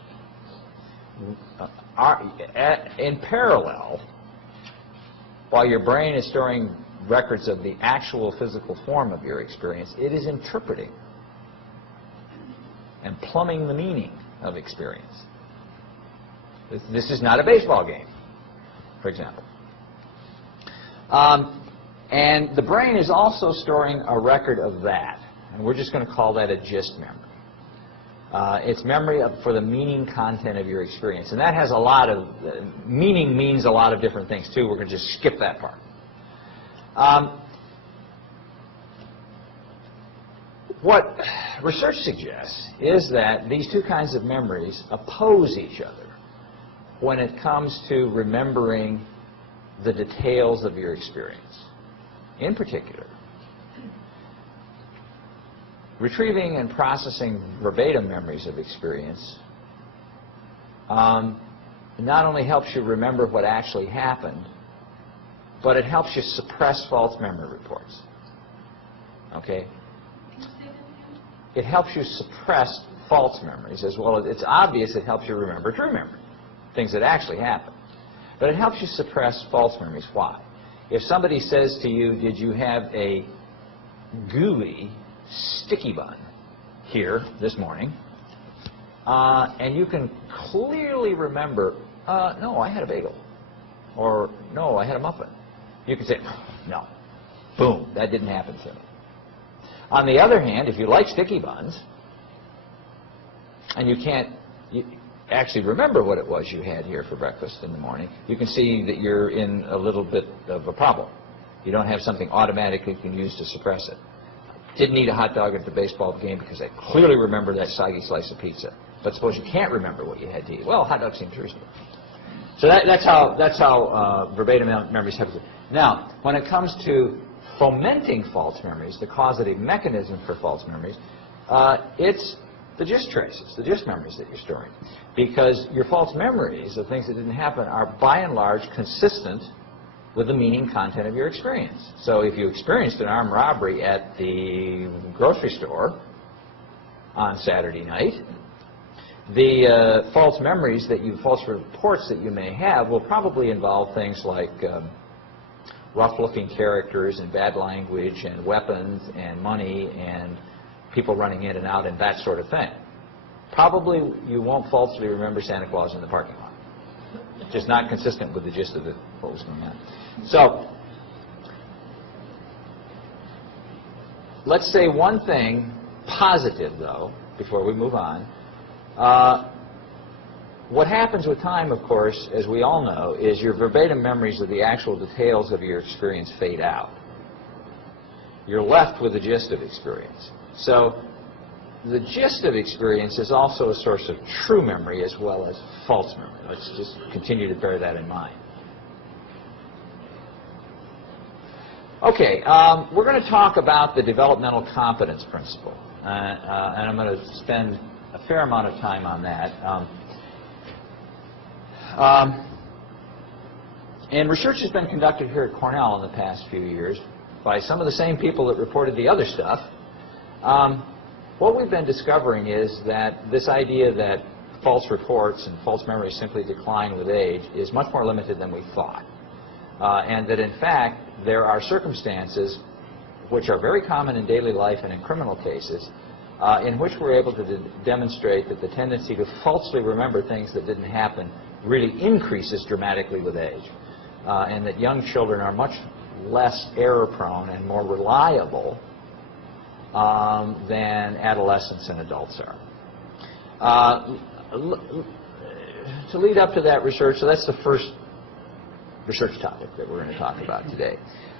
In parallel, while your brain is storing records of the actual physical form of your experience, it is interpreting and plumbing the meaning of experience. This is not a baseball game, for example. And the brain is also storing a record of that, and we're just going to call that a gist memory. It's memory for the meaning content of your experience, and that has a lot of meaning means a lot of different things too. We're going to just skip that part. What research suggests is that these two kinds of memories oppose each other when it comes to remembering the details of your experience. In particular, retrieving and processing verbatim memories of experience not only helps you remember what actually happened, but it helps you suppress false memory reports. Okay? It helps you suppress false memories as well as, it's obvious it helps you remember true memory, things that actually happened. But it helps you suppress false memories. Why? If somebody says to you, did you have a gooey, sticky bun here this morning, and you can clearly remember, no, I had a bagel, or no, I had a muffin. You can say, no, boom, that didn't happen to me. On the other hand, if you like sticky buns, and you can't actually remember what it was you had here for breakfast in the morning, you can see that you're in a little bit of a problem. You don't have something automatically you can use to suppress it. Didn't eat a hot dog at the baseball game because I clearly remember that soggy slice of pizza. But suppose you can't remember what you had to eat. Well, hot dogs seems reasonable. So that's how verbatim memories have it. Now, when it comes to fomenting false memories, the causative mechanism for false memories, it's the gist traces, the gist memories that you're storing. Because your false memories of things that didn't happen are by and large consistent with the meaning content of your experience. So if you experienced an armed robbery at the grocery store on Saturday night, the false memories that you, false reports that you may have will probably involve things like rough-looking characters and bad language and weapons and money and people running in and out and that sort of thing. Probably you won't falsely remember Santa Claus in the parking lot. Just not consistent with the gist of what was going on. So, let's say one thing positive, though, before we move on. What happens with time, of course, as we all know, is your verbatim memories of the actual details of your experience fade out. You're left with the gist of experience. So, the gist of experience is also a source of true memory as well as false memory. Let's just continue to bear that in mind. Okay, we're going to talk about the developmental competence principle, and I'm going to spend a fair amount of time on that. And research has been conducted here at Cornell in the past few years by some of the same people that reported the other stuff. what we've been discovering is that this idea that false reports and false memories simply decline with age is much more limited than we thought. And that in fact there are circumstances which are very common in daily life and in criminal cases in which we're able to demonstrate that the tendency to falsely remember things that didn't happen really increases dramatically with age. And that young children are much less error-prone and more reliable than adolescents and adults are. To lead up to that research, so that's the first research topic that we're going to talk about today.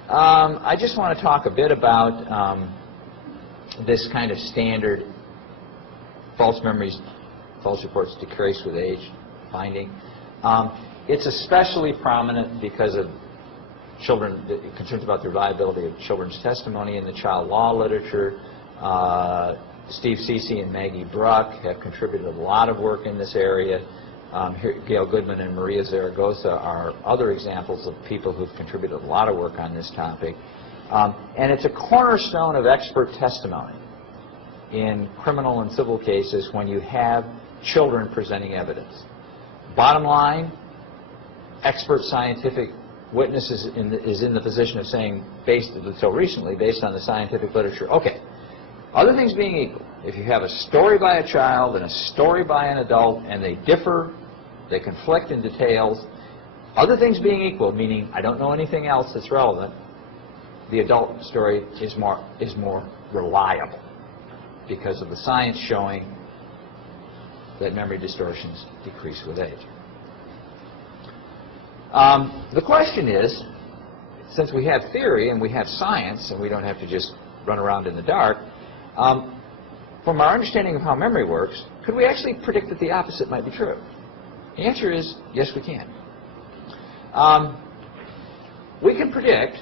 I just want to talk a bit about this kind of standard false memories, false reports decrease with age finding. It's especially prominent because of children, concerns about the reliability of children's testimony in the child law literature. Steve Ceci and Maggie Bruck have contributed a lot of work in this area. Gail Goodman and Maria Zaragoza are other examples of people who've contributed a lot of work on this topic. And it's a cornerstone of expert testimony in criminal and civil cases when you have children presenting evidence. Bottom line, expert scientific witnesses is in the position of saying, until recently, based on the scientific literature, okay, other things being equal, if you have a story by a child and a story by an adult and they differ, they conflict in details, other things being equal, meaning I don't know anything else that's relevant, the adult story is more reliable because of the science showing that memory distortions decrease with age. The question is, since we have theory and we have science and we don't have to just run around in the dark, from our understanding of how memory works, could we actually predict that the opposite might be true? The answer is yes, we can. We can predict,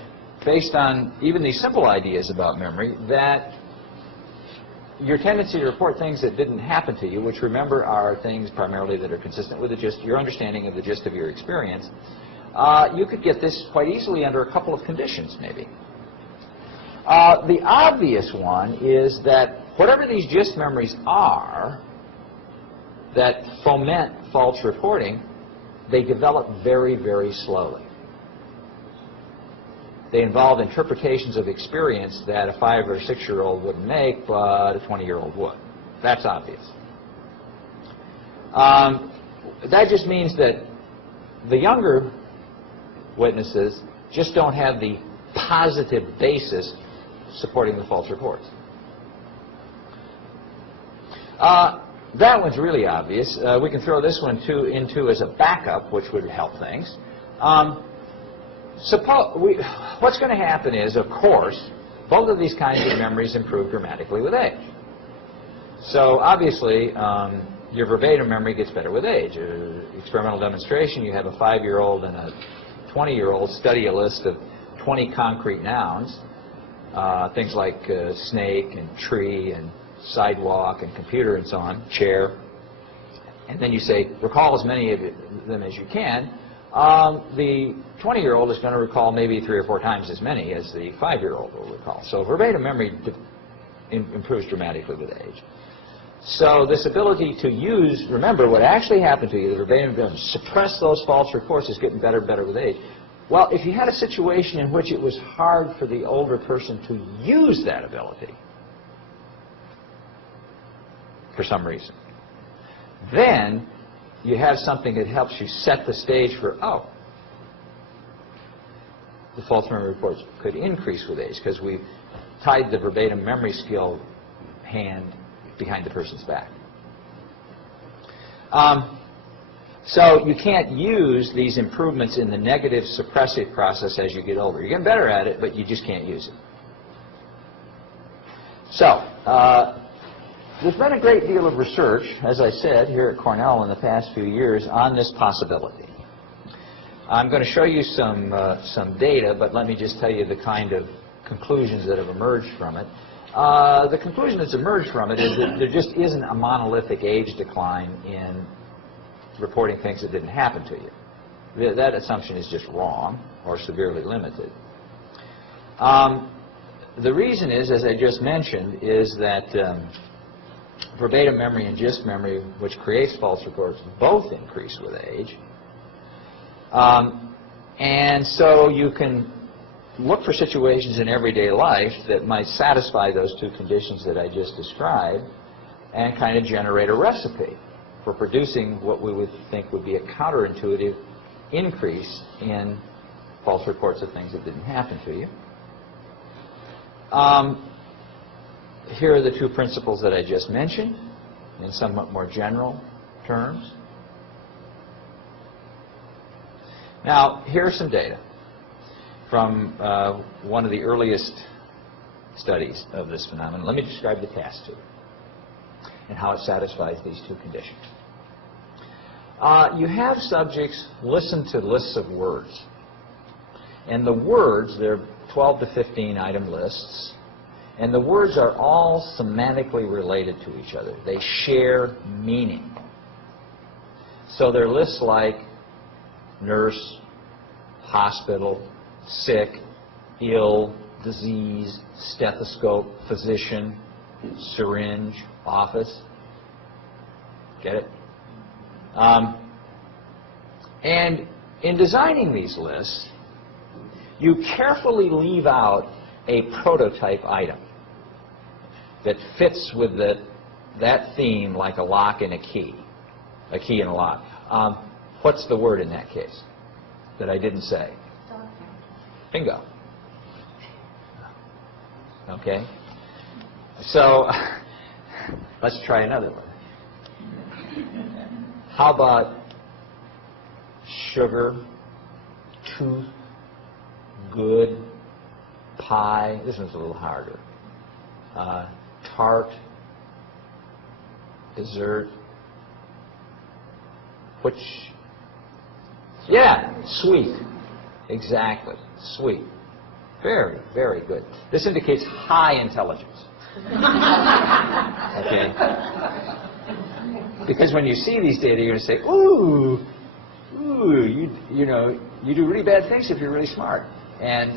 based on even these simple ideas about memory, that your tendency to report things that didn't happen to you, which remember are things primarily that are consistent with your understanding of the gist of your experience, you could get this quite easily under a couple of conditions, maybe. The obvious one is that whatever these gist memories are that foment false reporting, they develop very, very slowly. They involve interpretations of experience that a 5- or 6-year-old wouldn't make, but a 20-year-old would. That's obvious. That just means that the younger witnesses just don't have the positive basis supporting the false reports. That one's really obvious. We can throw this one into as a backup, which would help things. What's going to happen is, of course, both of these kinds of memories improve dramatically with age. So obviously, your verbatim memory gets better with age. Experimental demonstration, you have a 5-year-old and a 20-year-old study a list of 20 concrete nouns, things like snake and tree and sidewalk and computer and so on, chair. And then you say, recall as many of them as you can. The 20-year-old is going to recall maybe 3 or 4 times as many as the 5-year-old will recall. So verbatim memory improves dramatically with age. So this ability to remember what actually happened to you, the verbatim, suppress those false reports is getting better and better with age. Well, if you had a situation in which it was hard for the older person to use that ability for some reason, then you have something that helps you set the stage for, oh, the false memory reports could increase with age because we've tied the verbatim memory skill hand behind the person's back. So you can't use these improvements in the negative suppressive process as you get older. You're getting better at it, but you just can't use it. So there's been a great deal of research, as I said, here at Cornell in the past few years on this possibility. I'm going to show you some data, but let me just tell you the kind of conclusions that have emerged from it. The conclusion that's emerged from it is that there just isn't a monolithic age decline in reporting things that didn't happen to you. That assumption is just wrong or severely limited. The reason is, as I just mentioned, is that verbatim memory and gist memory, which creates false reports, both increase with age. And so you can look for situations in everyday life that might satisfy those two conditions that I just described and kind of generate a recipe for producing what we would think would be a counterintuitive increase in false reports of things that didn't happen to you. Here are the two principles that I just mentioned in somewhat more general terms. Now, here's some data from one of the earliest studies of this phenomenon. Let me describe the task to you and how it satisfies these two conditions. You have subjects listen to lists of words. And the words, they're 12 to 15 item lists, and the words are all semantically related to each other. They share meaning. So they're lists like nurse, hospital, sick, ill, disease, stethoscope, physician, syringe, office. Get it? And in designing these lists, you carefully leave out a prototype item that fits with that theme like a lock and a key and a lock. What's the word in that case that I didn't say? Bingo. Okay. So let's try another one. How about sugar, tooth, good, pie? This one's a little harder. Tart, dessert, which, yeah, sweet. Exactly, sweet. Very, very good. This indicates high intelligence. Okay? Because when you see these data, you're going to say, ooh, you know, you do really bad things if you're really smart. And,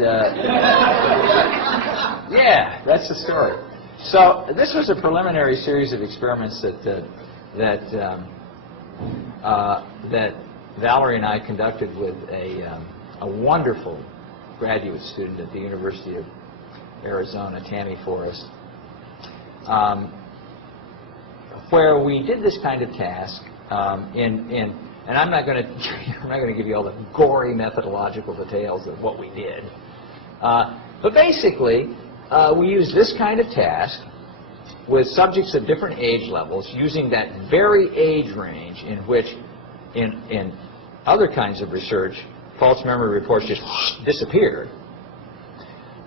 yeah, that's the story. So this was a preliminary series of experiments that Valerie and I conducted with a wonderful graduate student at the University of Arizona, Tammy Forrest, where we did this kind of task and I'm not going to give you all the gory methodological details of what we did, but basically we used this kind of task with subjects of different age levels, using that very age range in which in other kinds of research false memory reports just disappeared.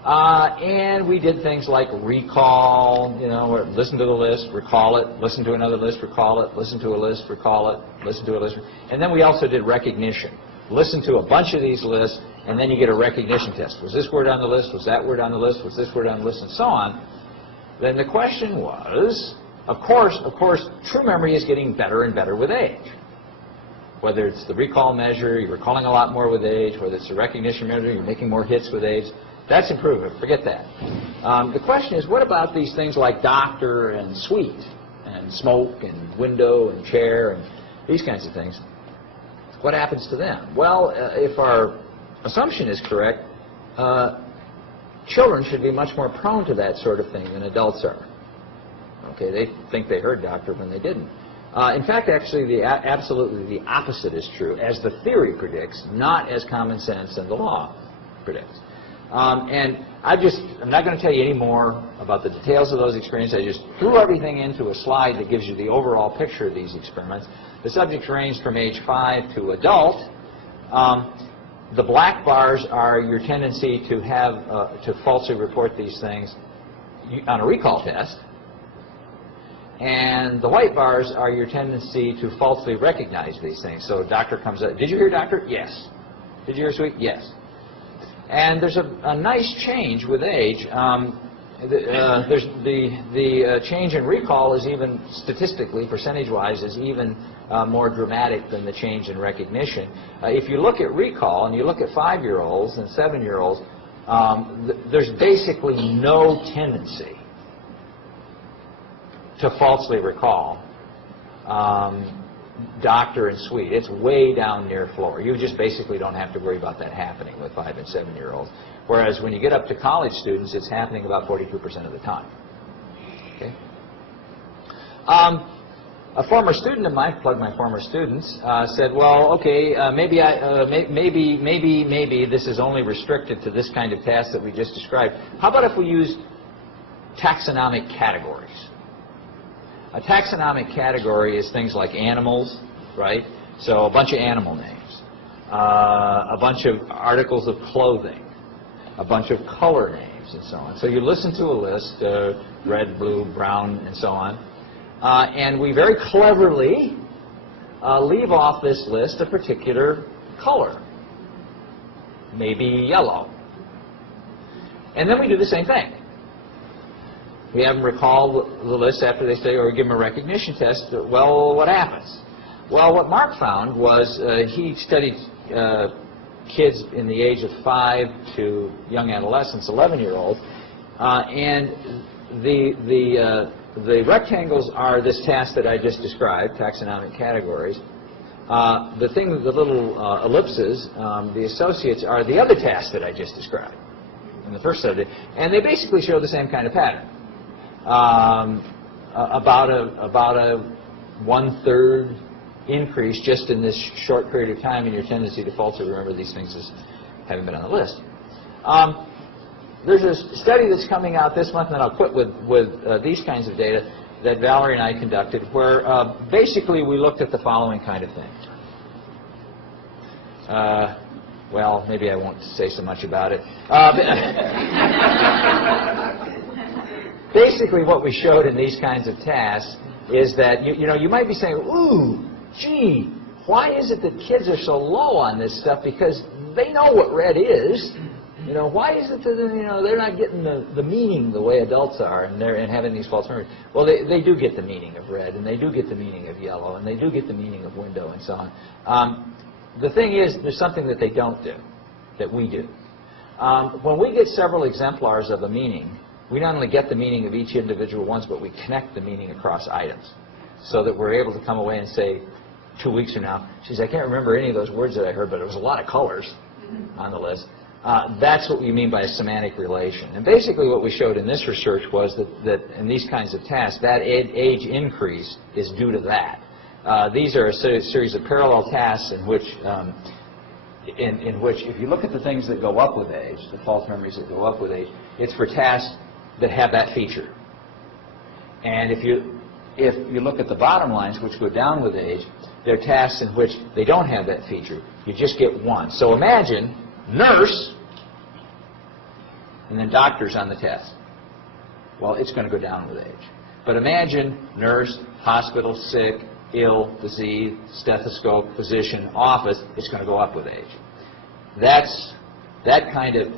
And we did things like recall, you know, or listen to the list, recall it, listen to another list, recall it, listen to a list, recall it, listen to a list. And then we also did recognition. Listen to a bunch of these lists, and then you get a recognition test. Was this word on the list? Was that word on the list? Was this word on the list? And so on. Then the question was, of course, true memory is getting better and better with age. Whether it's the recall measure, you're recalling a lot more with age, whether it's the recognition measure, you're making more hits with age. That's improvement. Forget that. The question is, what about these things like doctor and sweet and smoke and window and chair and these kinds of things? What happens to them? Well, if our assumption is correct, children should be much more prone to that sort of thing than adults are. Okay, they think they heard doctor when they didn't. In fact, actually, absolutely the opposite is true, as the theory predicts, not as common sense and the law predicts. And I'm not going to tell you any more about the details of those experiments. I just threw everything into a slide that gives you the overall picture of these experiments. The subjects ranged from age 5 to adult. The black bars are your tendency to to falsely report these things on a recall test. And the white bars are your tendency to falsely recognize these things. So doctor comes up, did you hear doctor? Yes. Did you hear sweet? Yes. And there's a nice change with age. The change in recall is even statistically, percentage-wise, is even more dramatic than the change in recognition. If you look at recall and you look at 5-year-olds and 7-year-olds, there's basically no tendency to falsely recall doctor and suite. It's way down near floor. You just basically don't have to worry about that happening with 5- and 7-year-olds. Whereas when you get up to college students, it's happening about 42% of the time. Okay? A former student of mine, plug my former students, said, "Well, okay, maybe this is only restricted to this kind of task that we just described. How about if we used taxonomic categories?" A taxonomic category is things like animals, right? So a bunch of animal names, a bunch of articles of clothing, a bunch of color names, and so on. So you listen to a list, red, blue, brown, and so on, and we very cleverly leave off this list a particular color, maybe yellow. And then we do the same thing. We have them recall the list after they say, or give them a recognition test. Well, what happens? Well, what Mark found was he studied kids in the age of 5 to young adolescents, 11-year-olds, and the rectangles are this task that I just described, taxonomic categories. The little ellipses, the associates, are the other tasks that I just described in the first study, and they basically show the same kind of pattern. About a 1/3 increase just in this short period of time in your tendency to falsely remember these things as having been on the list. There's a study that's coming out this month, and I'll quit with these kinds of data that Valerie and I conducted, where basically we looked at the following kind of thing. Well, maybe I won't say so much about it. Basically, what we showed in these kinds of tasks is that you might be saying, "Ooh, gee, why is it that kids are so low on this stuff? Because they know what red is. Why is it that they're not getting the meaning the way adults are, and having these false memories?" Well, they do get the meaning of red, and they do get the meaning of yellow, and they do get the meaning of window, and so on. The thing is, there's something that they don't do, that we do. When we get several exemplars of a meaning, we not only get the meaning of each individual ones, but we connect the meaning across items, so that we're able to come away and say, 2 weeks from now, "Geez, I can't remember any of those words that I heard, but it was a lot of colors on the list." That's what we mean by a semantic relation. And basically what we showed in this research was that in these kinds of tasks, that age increase is due to that. These are a series of parallel tasks in which, if you look at the things that go up with age, the false memories that go up with age, it's for tasks that have that feature. And if you look at the bottom lines, which go down with age, they're tasks in which they don't have that feature. You just get one. So imagine nurse, and then doctor's on the test. Well, it's going to go down with age. But imagine nurse, hospital, sick, ill, disease, stethoscope, physician, office, it's going to go up with age. That's that kind of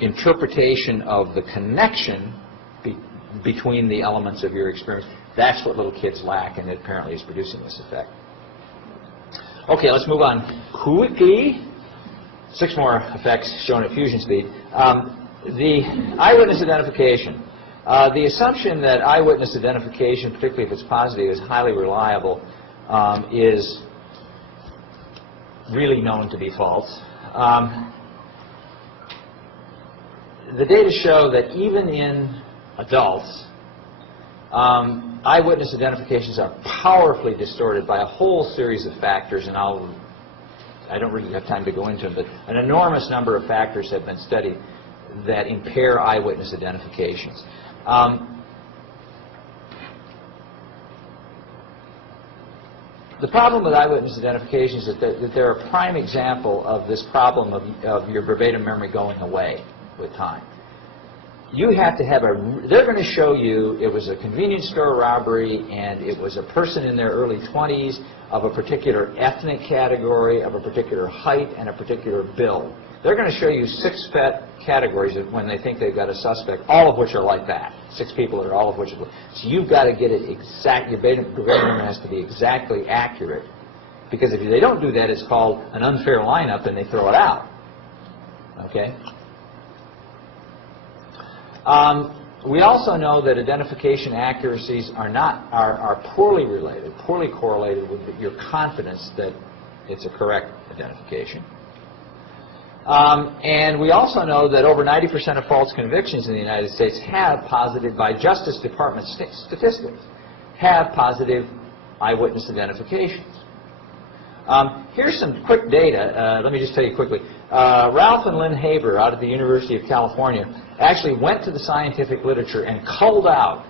interpretation of the connection between the elements of your experience. That's what little kids lack, and it apparently is producing this effect. Okay, let's move on quickly. 6 more effects shown at fusion speed. The eyewitness identification. The assumption that eyewitness identification, particularly if it's positive, is highly reliable, is really known to be false. The data show that even in adults, eyewitness identifications are powerfully distorted by a whole series of factors, and I don't really have time to go into them, but an enormous number of factors have been studied that impair eyewitness identifications. The problem with eyewitness identifications is that they're a prime example of this problem of your verbatim memory going away with time. You have to have they're going to show you it was a convenience store robbery and it was a person in their early 20s of a particular ethnic category, of a particular height, and a particular build. They're going to show you 6 categories when they think they've got a suspect, all of which are like that. 6 people that are all of which are. So you've got to get it exact. Your verbatim memory has to be exactly accurate, because if they don't do that, it's called an unfair lineup, and they throw it out. Okay. We also know that identification accuracies are poorly related, poorly correlated with your confidence that it's a correct identification. And we also know that over 90% of false convictions in the United States have positive, by Justice Department statistics, have positive eyewitness identifications. Here's some quick data. Let me just tell you quickly. Ralph and Lynn Haber out at the University of California actually went to the scientific literature and culled out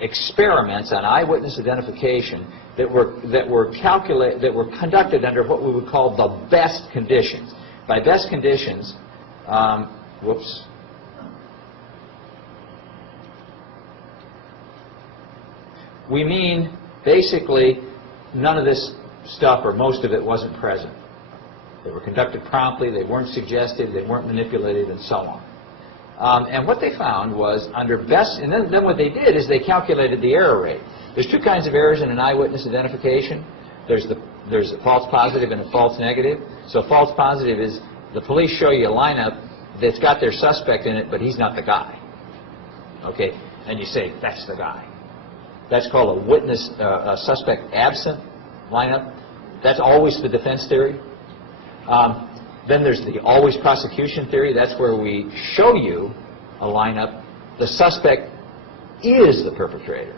experiments on eyewitness identification that were conducted under what we would call the best conditions. By best conditions, we mean basically none of this stuff, or most of it, wasn't present. They were conducted promptly, they weren't suggested, they weren't manipulated, and so on. And what they found was under best, and then what they did is they calculated the error rate. There's two kinds of errors in an eyewitness identification. There's a false positive and a false negative. So false positive is the police show you a lineup that's got their suspect in it, but he's not the guy. Okay, and you say, that's the guy. That's called a witness, a suspect absent lineup. That's always the defense theory. Then there's the always prosecution theory. That's where we show you a lineup. The suspect is the perpetrator.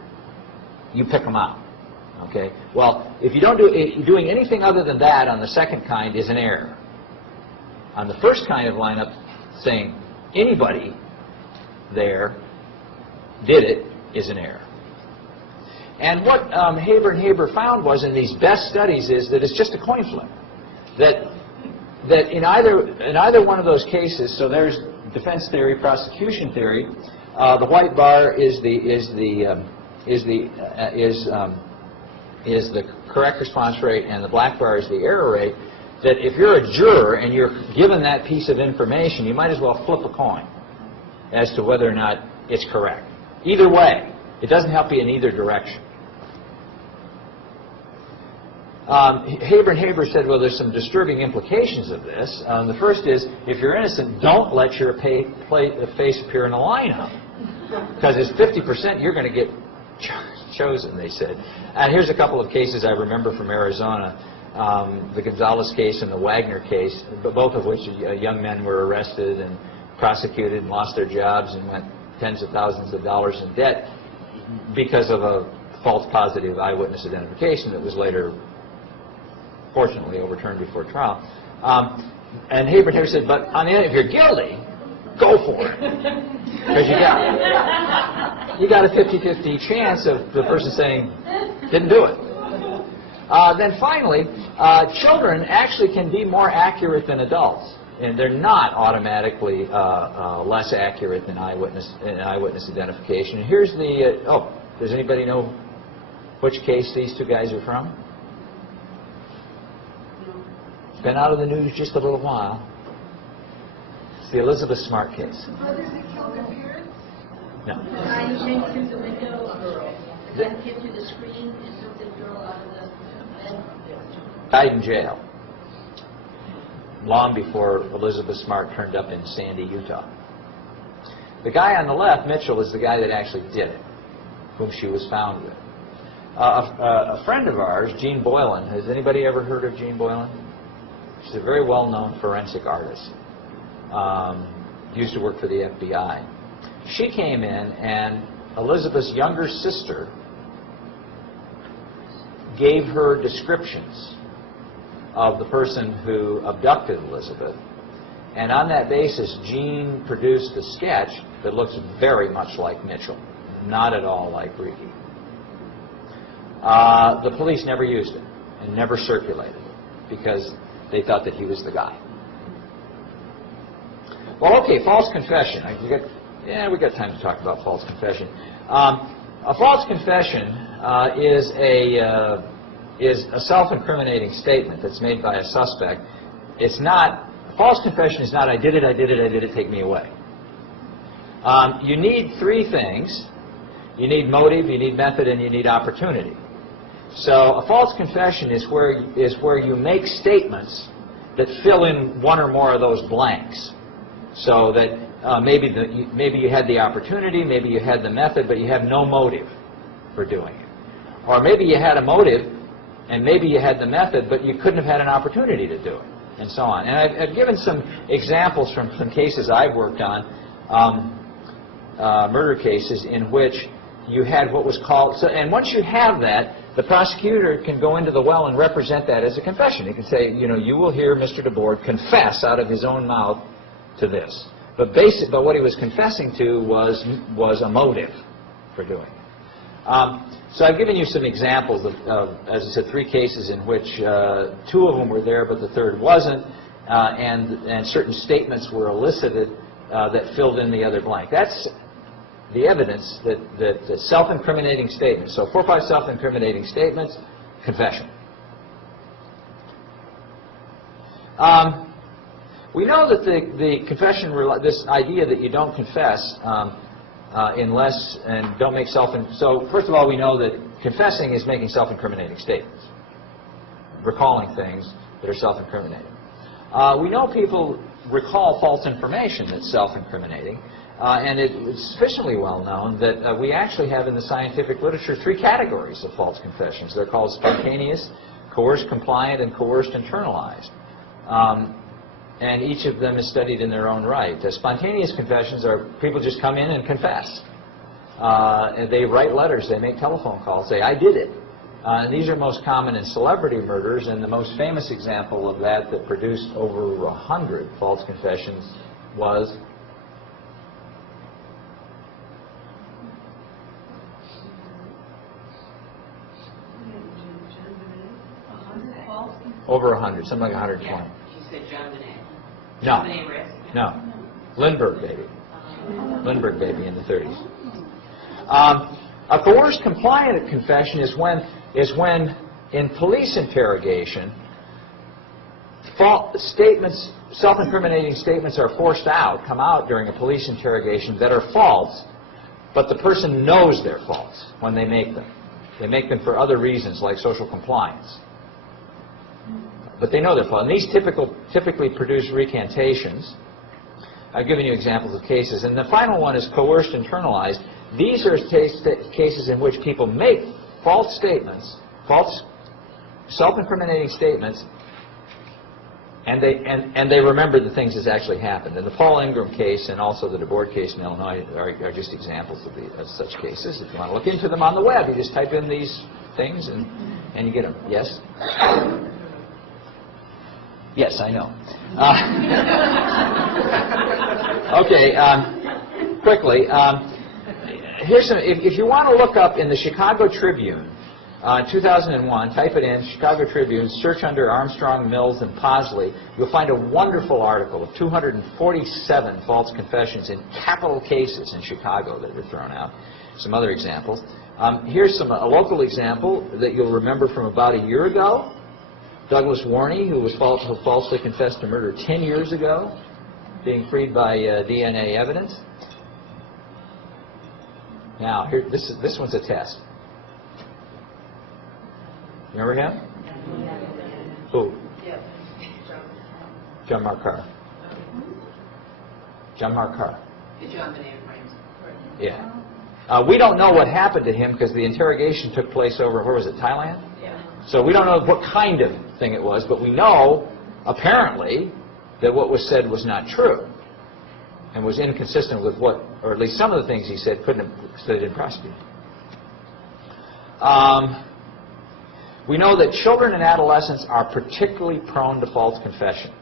You pick them out. Okay. Well, if you don't doing anything other than that on the second kind is an error. On the first kind of lineup, saying anybody there did it is an error. And what Haber and Haber found was in these best studies is that it's just a coin flip. That in either one of those cases, so there's defense theory, prosecution theory. The white bar is the correct response rate, and the black bar is the error rate. That if you're a juror and you're given that piece of information, you might as well flip a coin as to whether or not it's correct. Either way, it doesn't help you in either direction. Haber and Haber said, well, there's some disturbing implications of this. The first is, if you're innocent, don't let your face appear in a lineup. Because it's 50% you're going to get chosen, they said. And here's a couple of cases I remember from Arizona. The Gonzalez case and the Wagner case, both of which young men were arrested and prosecuted and lost their jobs and went tens of thousands of dollars in debt because of a false positive eyewitness identification that was later, fortunately, overturned before trial. And Haber and Haber said, but on the end, if you're guilty, go for it. Because you got a 50-50 chance of the person saying, didn't do it. Then finally, children actually can be more accurate than adults. And they're not automatically less accurate than eyewitness identification. And here's the, does anybody know which case these two guys are from? Been out of the news just a little while. It's the Elizabeth Smart case. Brothers that killed their parents? No. I came through the window, then came through the screen and took the girl out of the bed. Died in jail long before Elizabeth Smart turned up in Sandy, Utah. The guy on the left, Mitchell, is the guy that actually did it, whom she was found with. A friend of ours, Jean Boylan, has anybody ever heard of Jean Boylan? She's a very well-known forensic artist. Used to work for the FBI. She came in, and Elizabeth's younger sister gave her descriptions of the person who abducted Elizabeth. And on that basis, Jean produced a sketch that looks very much like Mitchell, not at all like Ricky. The police never used it and never circulated it because they thought that he was the guy. Well, okay, false confession. We got time to talk about false confession. A false confession is a self-incriminating statement that's made by a suspect. It's not, false confession is not, I did it, take me away. You need three things. You need motive, you need method, and you need opportunity. So a false confession is where you make statements that fill in one or more of those blanks. So that maybe you had the opportunity, maybe you had the method, but you have no motive for doing it. Or maybe you had a motive, and maybe you had the method, but you couldn't have had an opportunity to do it, and so on. And I've given some examples from some cases I've worked on, murder cases, in which you had what was called, and once you have that, the prosecutor can go into the well and represent that as a confession. He can say, you know, you will hear Mr. DeBoard confess out of his own mouth to this. But what he was confessing to was a motive for doing it. So I've given you some examples of, as I said, 3 cases in which 2 of them were there, but the third wasn't, and certain statements were elicited that filled in the other blank. That's the evidence that self-incriminating statements. So 4 or 5 self-incriminating statements, confession. We know that the confession, this idea that you don't confess unless, and don't make so first of all, we know that confessing is making self-incriminating statements, recalling things that are self-incriminating. We know people recall false information that's self-incriminating, and it's sufficiently well known that we actually have in the scientific literature 3 categories of false confessions. They're called spontaneous, coerced compliant, and coerced internalized. And each of them is studied in their own right. The spontaneous confessions are people just come in and confess. And they write letters, they make telephone calls, say, I did it. And these are most common in celebrity murders, and the most famous example of that produced over 100 false confessions was over 100, something like 120. Yeah, you said John Bonet. No, John Bonet Risk? no. Lindbergh baby. Lindbergh baby in the 30s. A coerced compliant confession is when in police interrogation, statements, self-incriminating statements are forced out, come out during a police interrogation that are false, but the person knows they're false when they make them. They make them for other reasons, like social compliance. But they know they're false. And these typically produce recantations. I've given you examples of cases. And the final one is coerced internalized. These are cases in which people make false statements, false self-incriminating statements, and they remember the things that's actually happened. And the Paul Ingram case and also the DeBoard case in Illinois are just examples of such cases. If you want to look into them on the web, you just type in these things and you get them. Yes? Yes, I know. Okay, quickly. Here's some. If you want to look up in the Chicago Tribune, 2001, type it in, Chicago Tribune, search under Armstrong, Mills, and Posley. You'll find a wonderful article of 247 false confessions in capital cases in Chicago that were thrown out. Some other examples. Here's a local example that you'll remember from about a year ago. Douglas Warney, who falsely confessed to murder 10 years ago, being freed by DNA evidence. Now, here, this one's a test. Remember him? Who? John Mark Carr. John Mark Carr. The John Bonet frames. Yeah. We don't know what happened to him because the interrogation took place over, where was it, Thailand? Yeah. So we don't know what kind of thing it was, but we know, apparently, that what was said was not true and was inconsistent with what, or at least some of the things he said, they didn't prosecute. We know that children and adolescents are particularly prone to false confession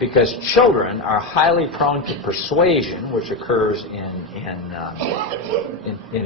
because children are highly prone to persuasion, which occurs in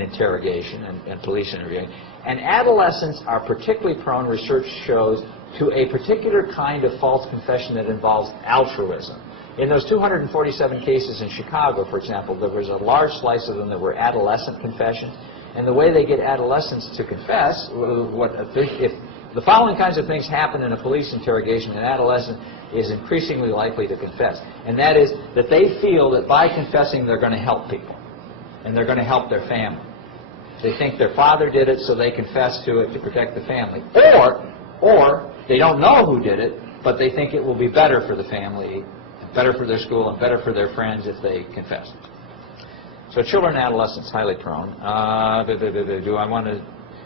interrogation and police interviewing. And adolescents are particularly prone, research shows, to a particular kind of false confession that involves altruism. In those 247 cases in Chicago, for example, there was a large slice of them that were adolescent confessions. And the way they get adolescents to confess, if the following kinds of things happen in a police interrogation, an adolescent is increasingly likely to confess. And that is that they feel that by confessing they're going to help people and they're going to help their family. They think their father did it, so they confess to it to protect the family. Or they don't know who did it, but they think it will be better for the family better for their school and better for their friends if they confess. So children and adolescents, highly prone. Do I want to...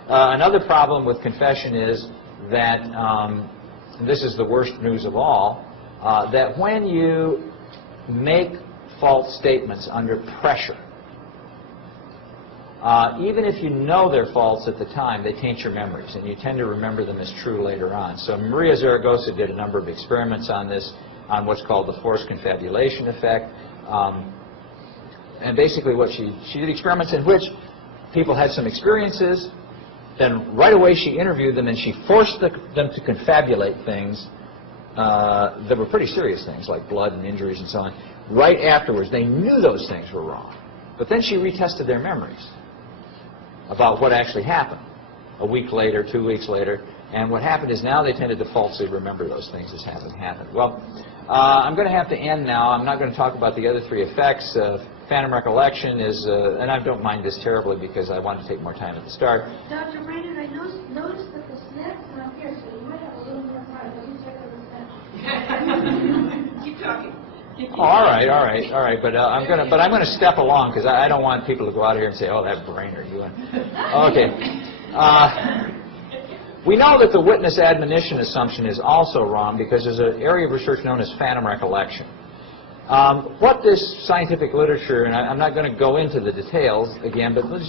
another problem with confession is that, and this is the worst news of all, that when you make false statements under pressure, even if you know they're false at the time, they taint your memories, and you tend to remember them as true later on. So Maria Zaragoza did a number of experiments on this, on what's called the forced confabulation effect. And basically what she did experiments in which people had some experiences, then right away she interviewed them and she forced them to confabulate things that were pretty serious things like blood and injuries and so on. Right afterwards, they knew those things were wrong. But then she retested their memories about what actually happened a week later, 2 weeks later. And what happened is now they tended to falsely remember those things as having happened. Well, I'm going to have to end now. I'm not going to talk about the other three effects. Phantom recollection is, and I don't mind this terribly because I wanted to take more time at the start. Dr. Brainerd, I noticed that the snack's not here, so you might have a little more time. Let me check on the snack. Keep talking. Oh, all right. But I'm going to step along because I don't want people to go out here and say, "Oh, that Brainerd." Okay. We know that the witness admonition assumption is also wrong because there's an area of research known as phantom recollection. What this scientific literature, and I'm not going to go into the details again, but let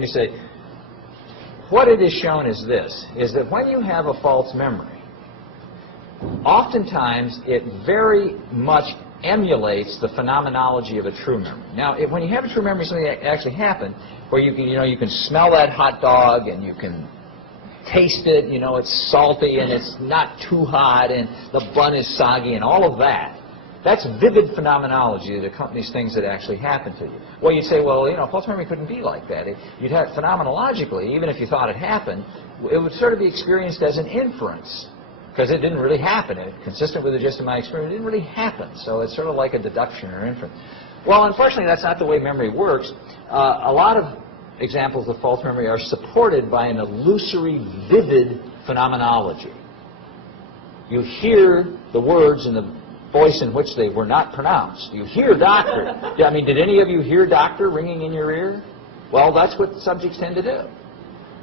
me say, what it is shown is this, is that when you have a false memory, oftentimes it very much emulates the phenomenology of a true memory. Now, when you have a true memory, something that actually happened, where you can smell that hot dog and you can taste it, it's salty and it's not too hot and the bun is soggy and all of that. That's vivid phenomenology that accompanies things that actually happen to you. Well, you'd say, well, false memory couldn't be like that. You'd have phenomenologically, even if you thought it happened, it would sort of be experienced as an inference because it didn't really happen. Consistent with the gist of my experience, it didn't really happen. So it's sort of like a deduction or inference. Well, unfortunately, that's not the way memory works. A lot of examples of false memory are supported by an illusory, vivid phenomenology. You hear the words in the voice in which they were not pronounced. You hear doctor. I mean, did any of you hear doctor ringing in your ear? Well, that's what subjects tend to do.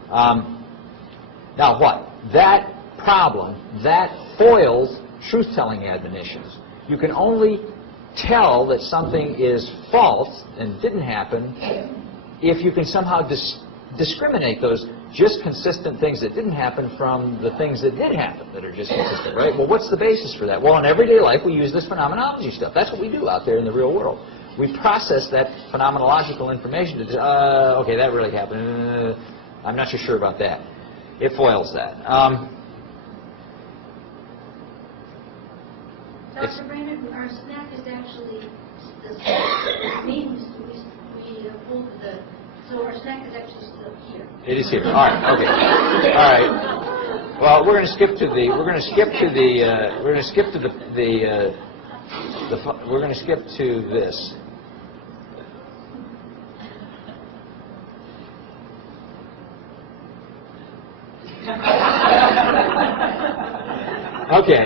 Now what? That problem, that foils truth-telling admonitions. You can only tell that something is false and didn't happen if you can somehow discriminate those just consistent things that didn't happen from the things that did happen that are just consistent, right? Well, what's the basis for that? Well, in everyday life, we use this phenomenology stuff. That's what we do out there in the real world. We process that phenomenological information to, okay, that really happened. I'm not so sure about that. It foils that. Dr. Brainerd, our snack is actually the snack. We pulled so our snack is actually still here. It is here. All right. Okay. All right. Well, we're going to skip to this. Okay.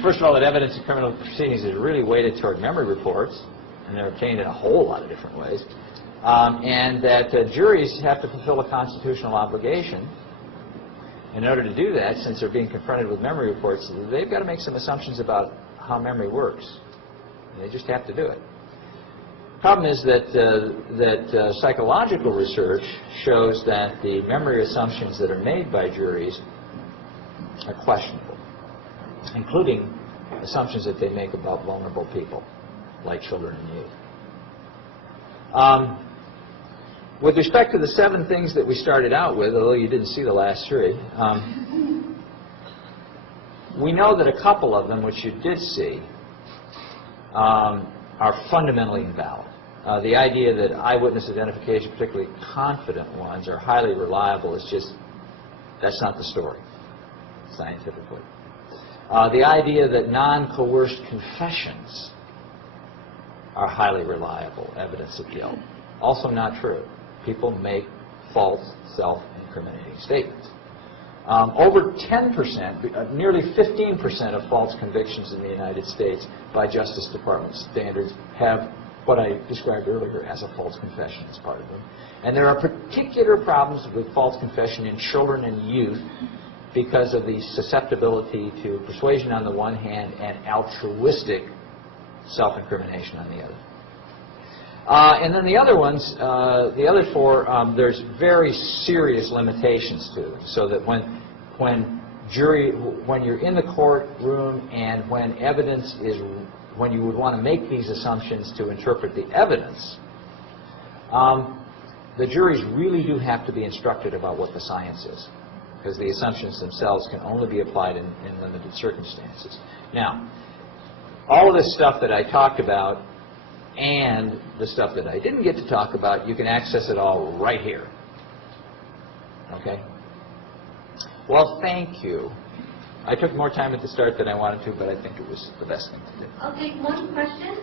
First of all, that evidence in criminal proceedings is really weighted toward memory reports, and they're obtained in a whole lot of different ways, and that juries have to fulfill a constitutional obligation. In order to do that, since they're being confronted with memory reports, they've got to make some assumptions about how memory works. They just have to do it. Problem is that psychological research shows that the memory assumptions that are made by juries are questionable, including assumptions that they make about vulnerable people, like children and youth. With respect to the 7 things that we started out with, although you didn't see the last 3, we know that a couple of them, which you did see, are fundamentally invalid. The idea that eyewitness identification, particularly confident ones, are highly reliable is just, that's not the story, scientifically. The idea that non-coerced confessions are highly reliable evidence of guilt, also not true. People make false, self-incriminating statements. Over 10%, nearly 15% of false convictions in the United States by Justice Department standards have what I described earlier as a false confession as part of them. And there are particular problems with false confession in children and youth because of the susceptibility to persuasion on the one hand and altruistic self-incrimination on the other. And then the other ones, the other four, there's very serious limitations to them, so that when you're in the courtroom and when evidence is, when you would want to make these assumptions to interpret the evidence, the juries really do have to be instructed about what the science is, because the assumptions themselves can only be applied in limited circumstances. Now, all of this stuff that I talked about and the stuff that I didn't get to talk about, you can access it all right here. Okay? Well, thank you. I took more time at the start than I wanted to, but I think it was the best thing to do. I'll take one question.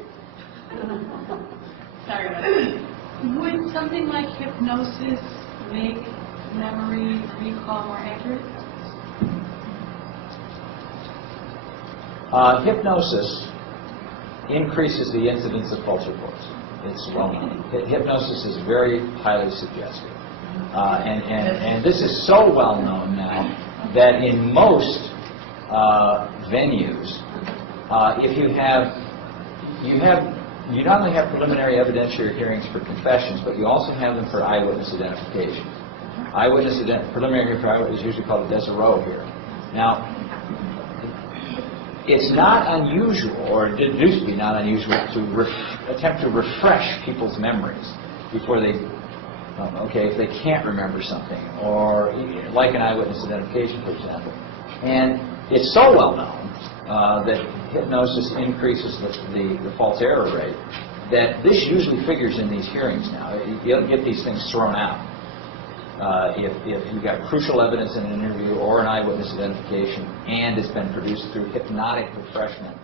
Sorry about that. Would something like hypnosis make memory recall more accurate? Hypnosis increases the incidence of false reports. It's well known. Hypnosis is very highly suggestive. And this is so well known now that in most venues, if you not only have preliminary evidentiary hearings for confessions, but you also have them for eyewitness identification. Preliminary hearing for eyewitness is usually called a Desarrolles hearing. Now, it's not unusual, or it used to be not unusual, to attempt to refresh people's memories before they, if they can't remember something, or like an eyewitness identification, for example. And it's so well known that hypnosis increases the false error rate that this usually figures in these hearings now. You'll get these things thrown out. If you've got crucial evidence in an interview or an eyewitness identification and it's been produced through hypnotic refreshment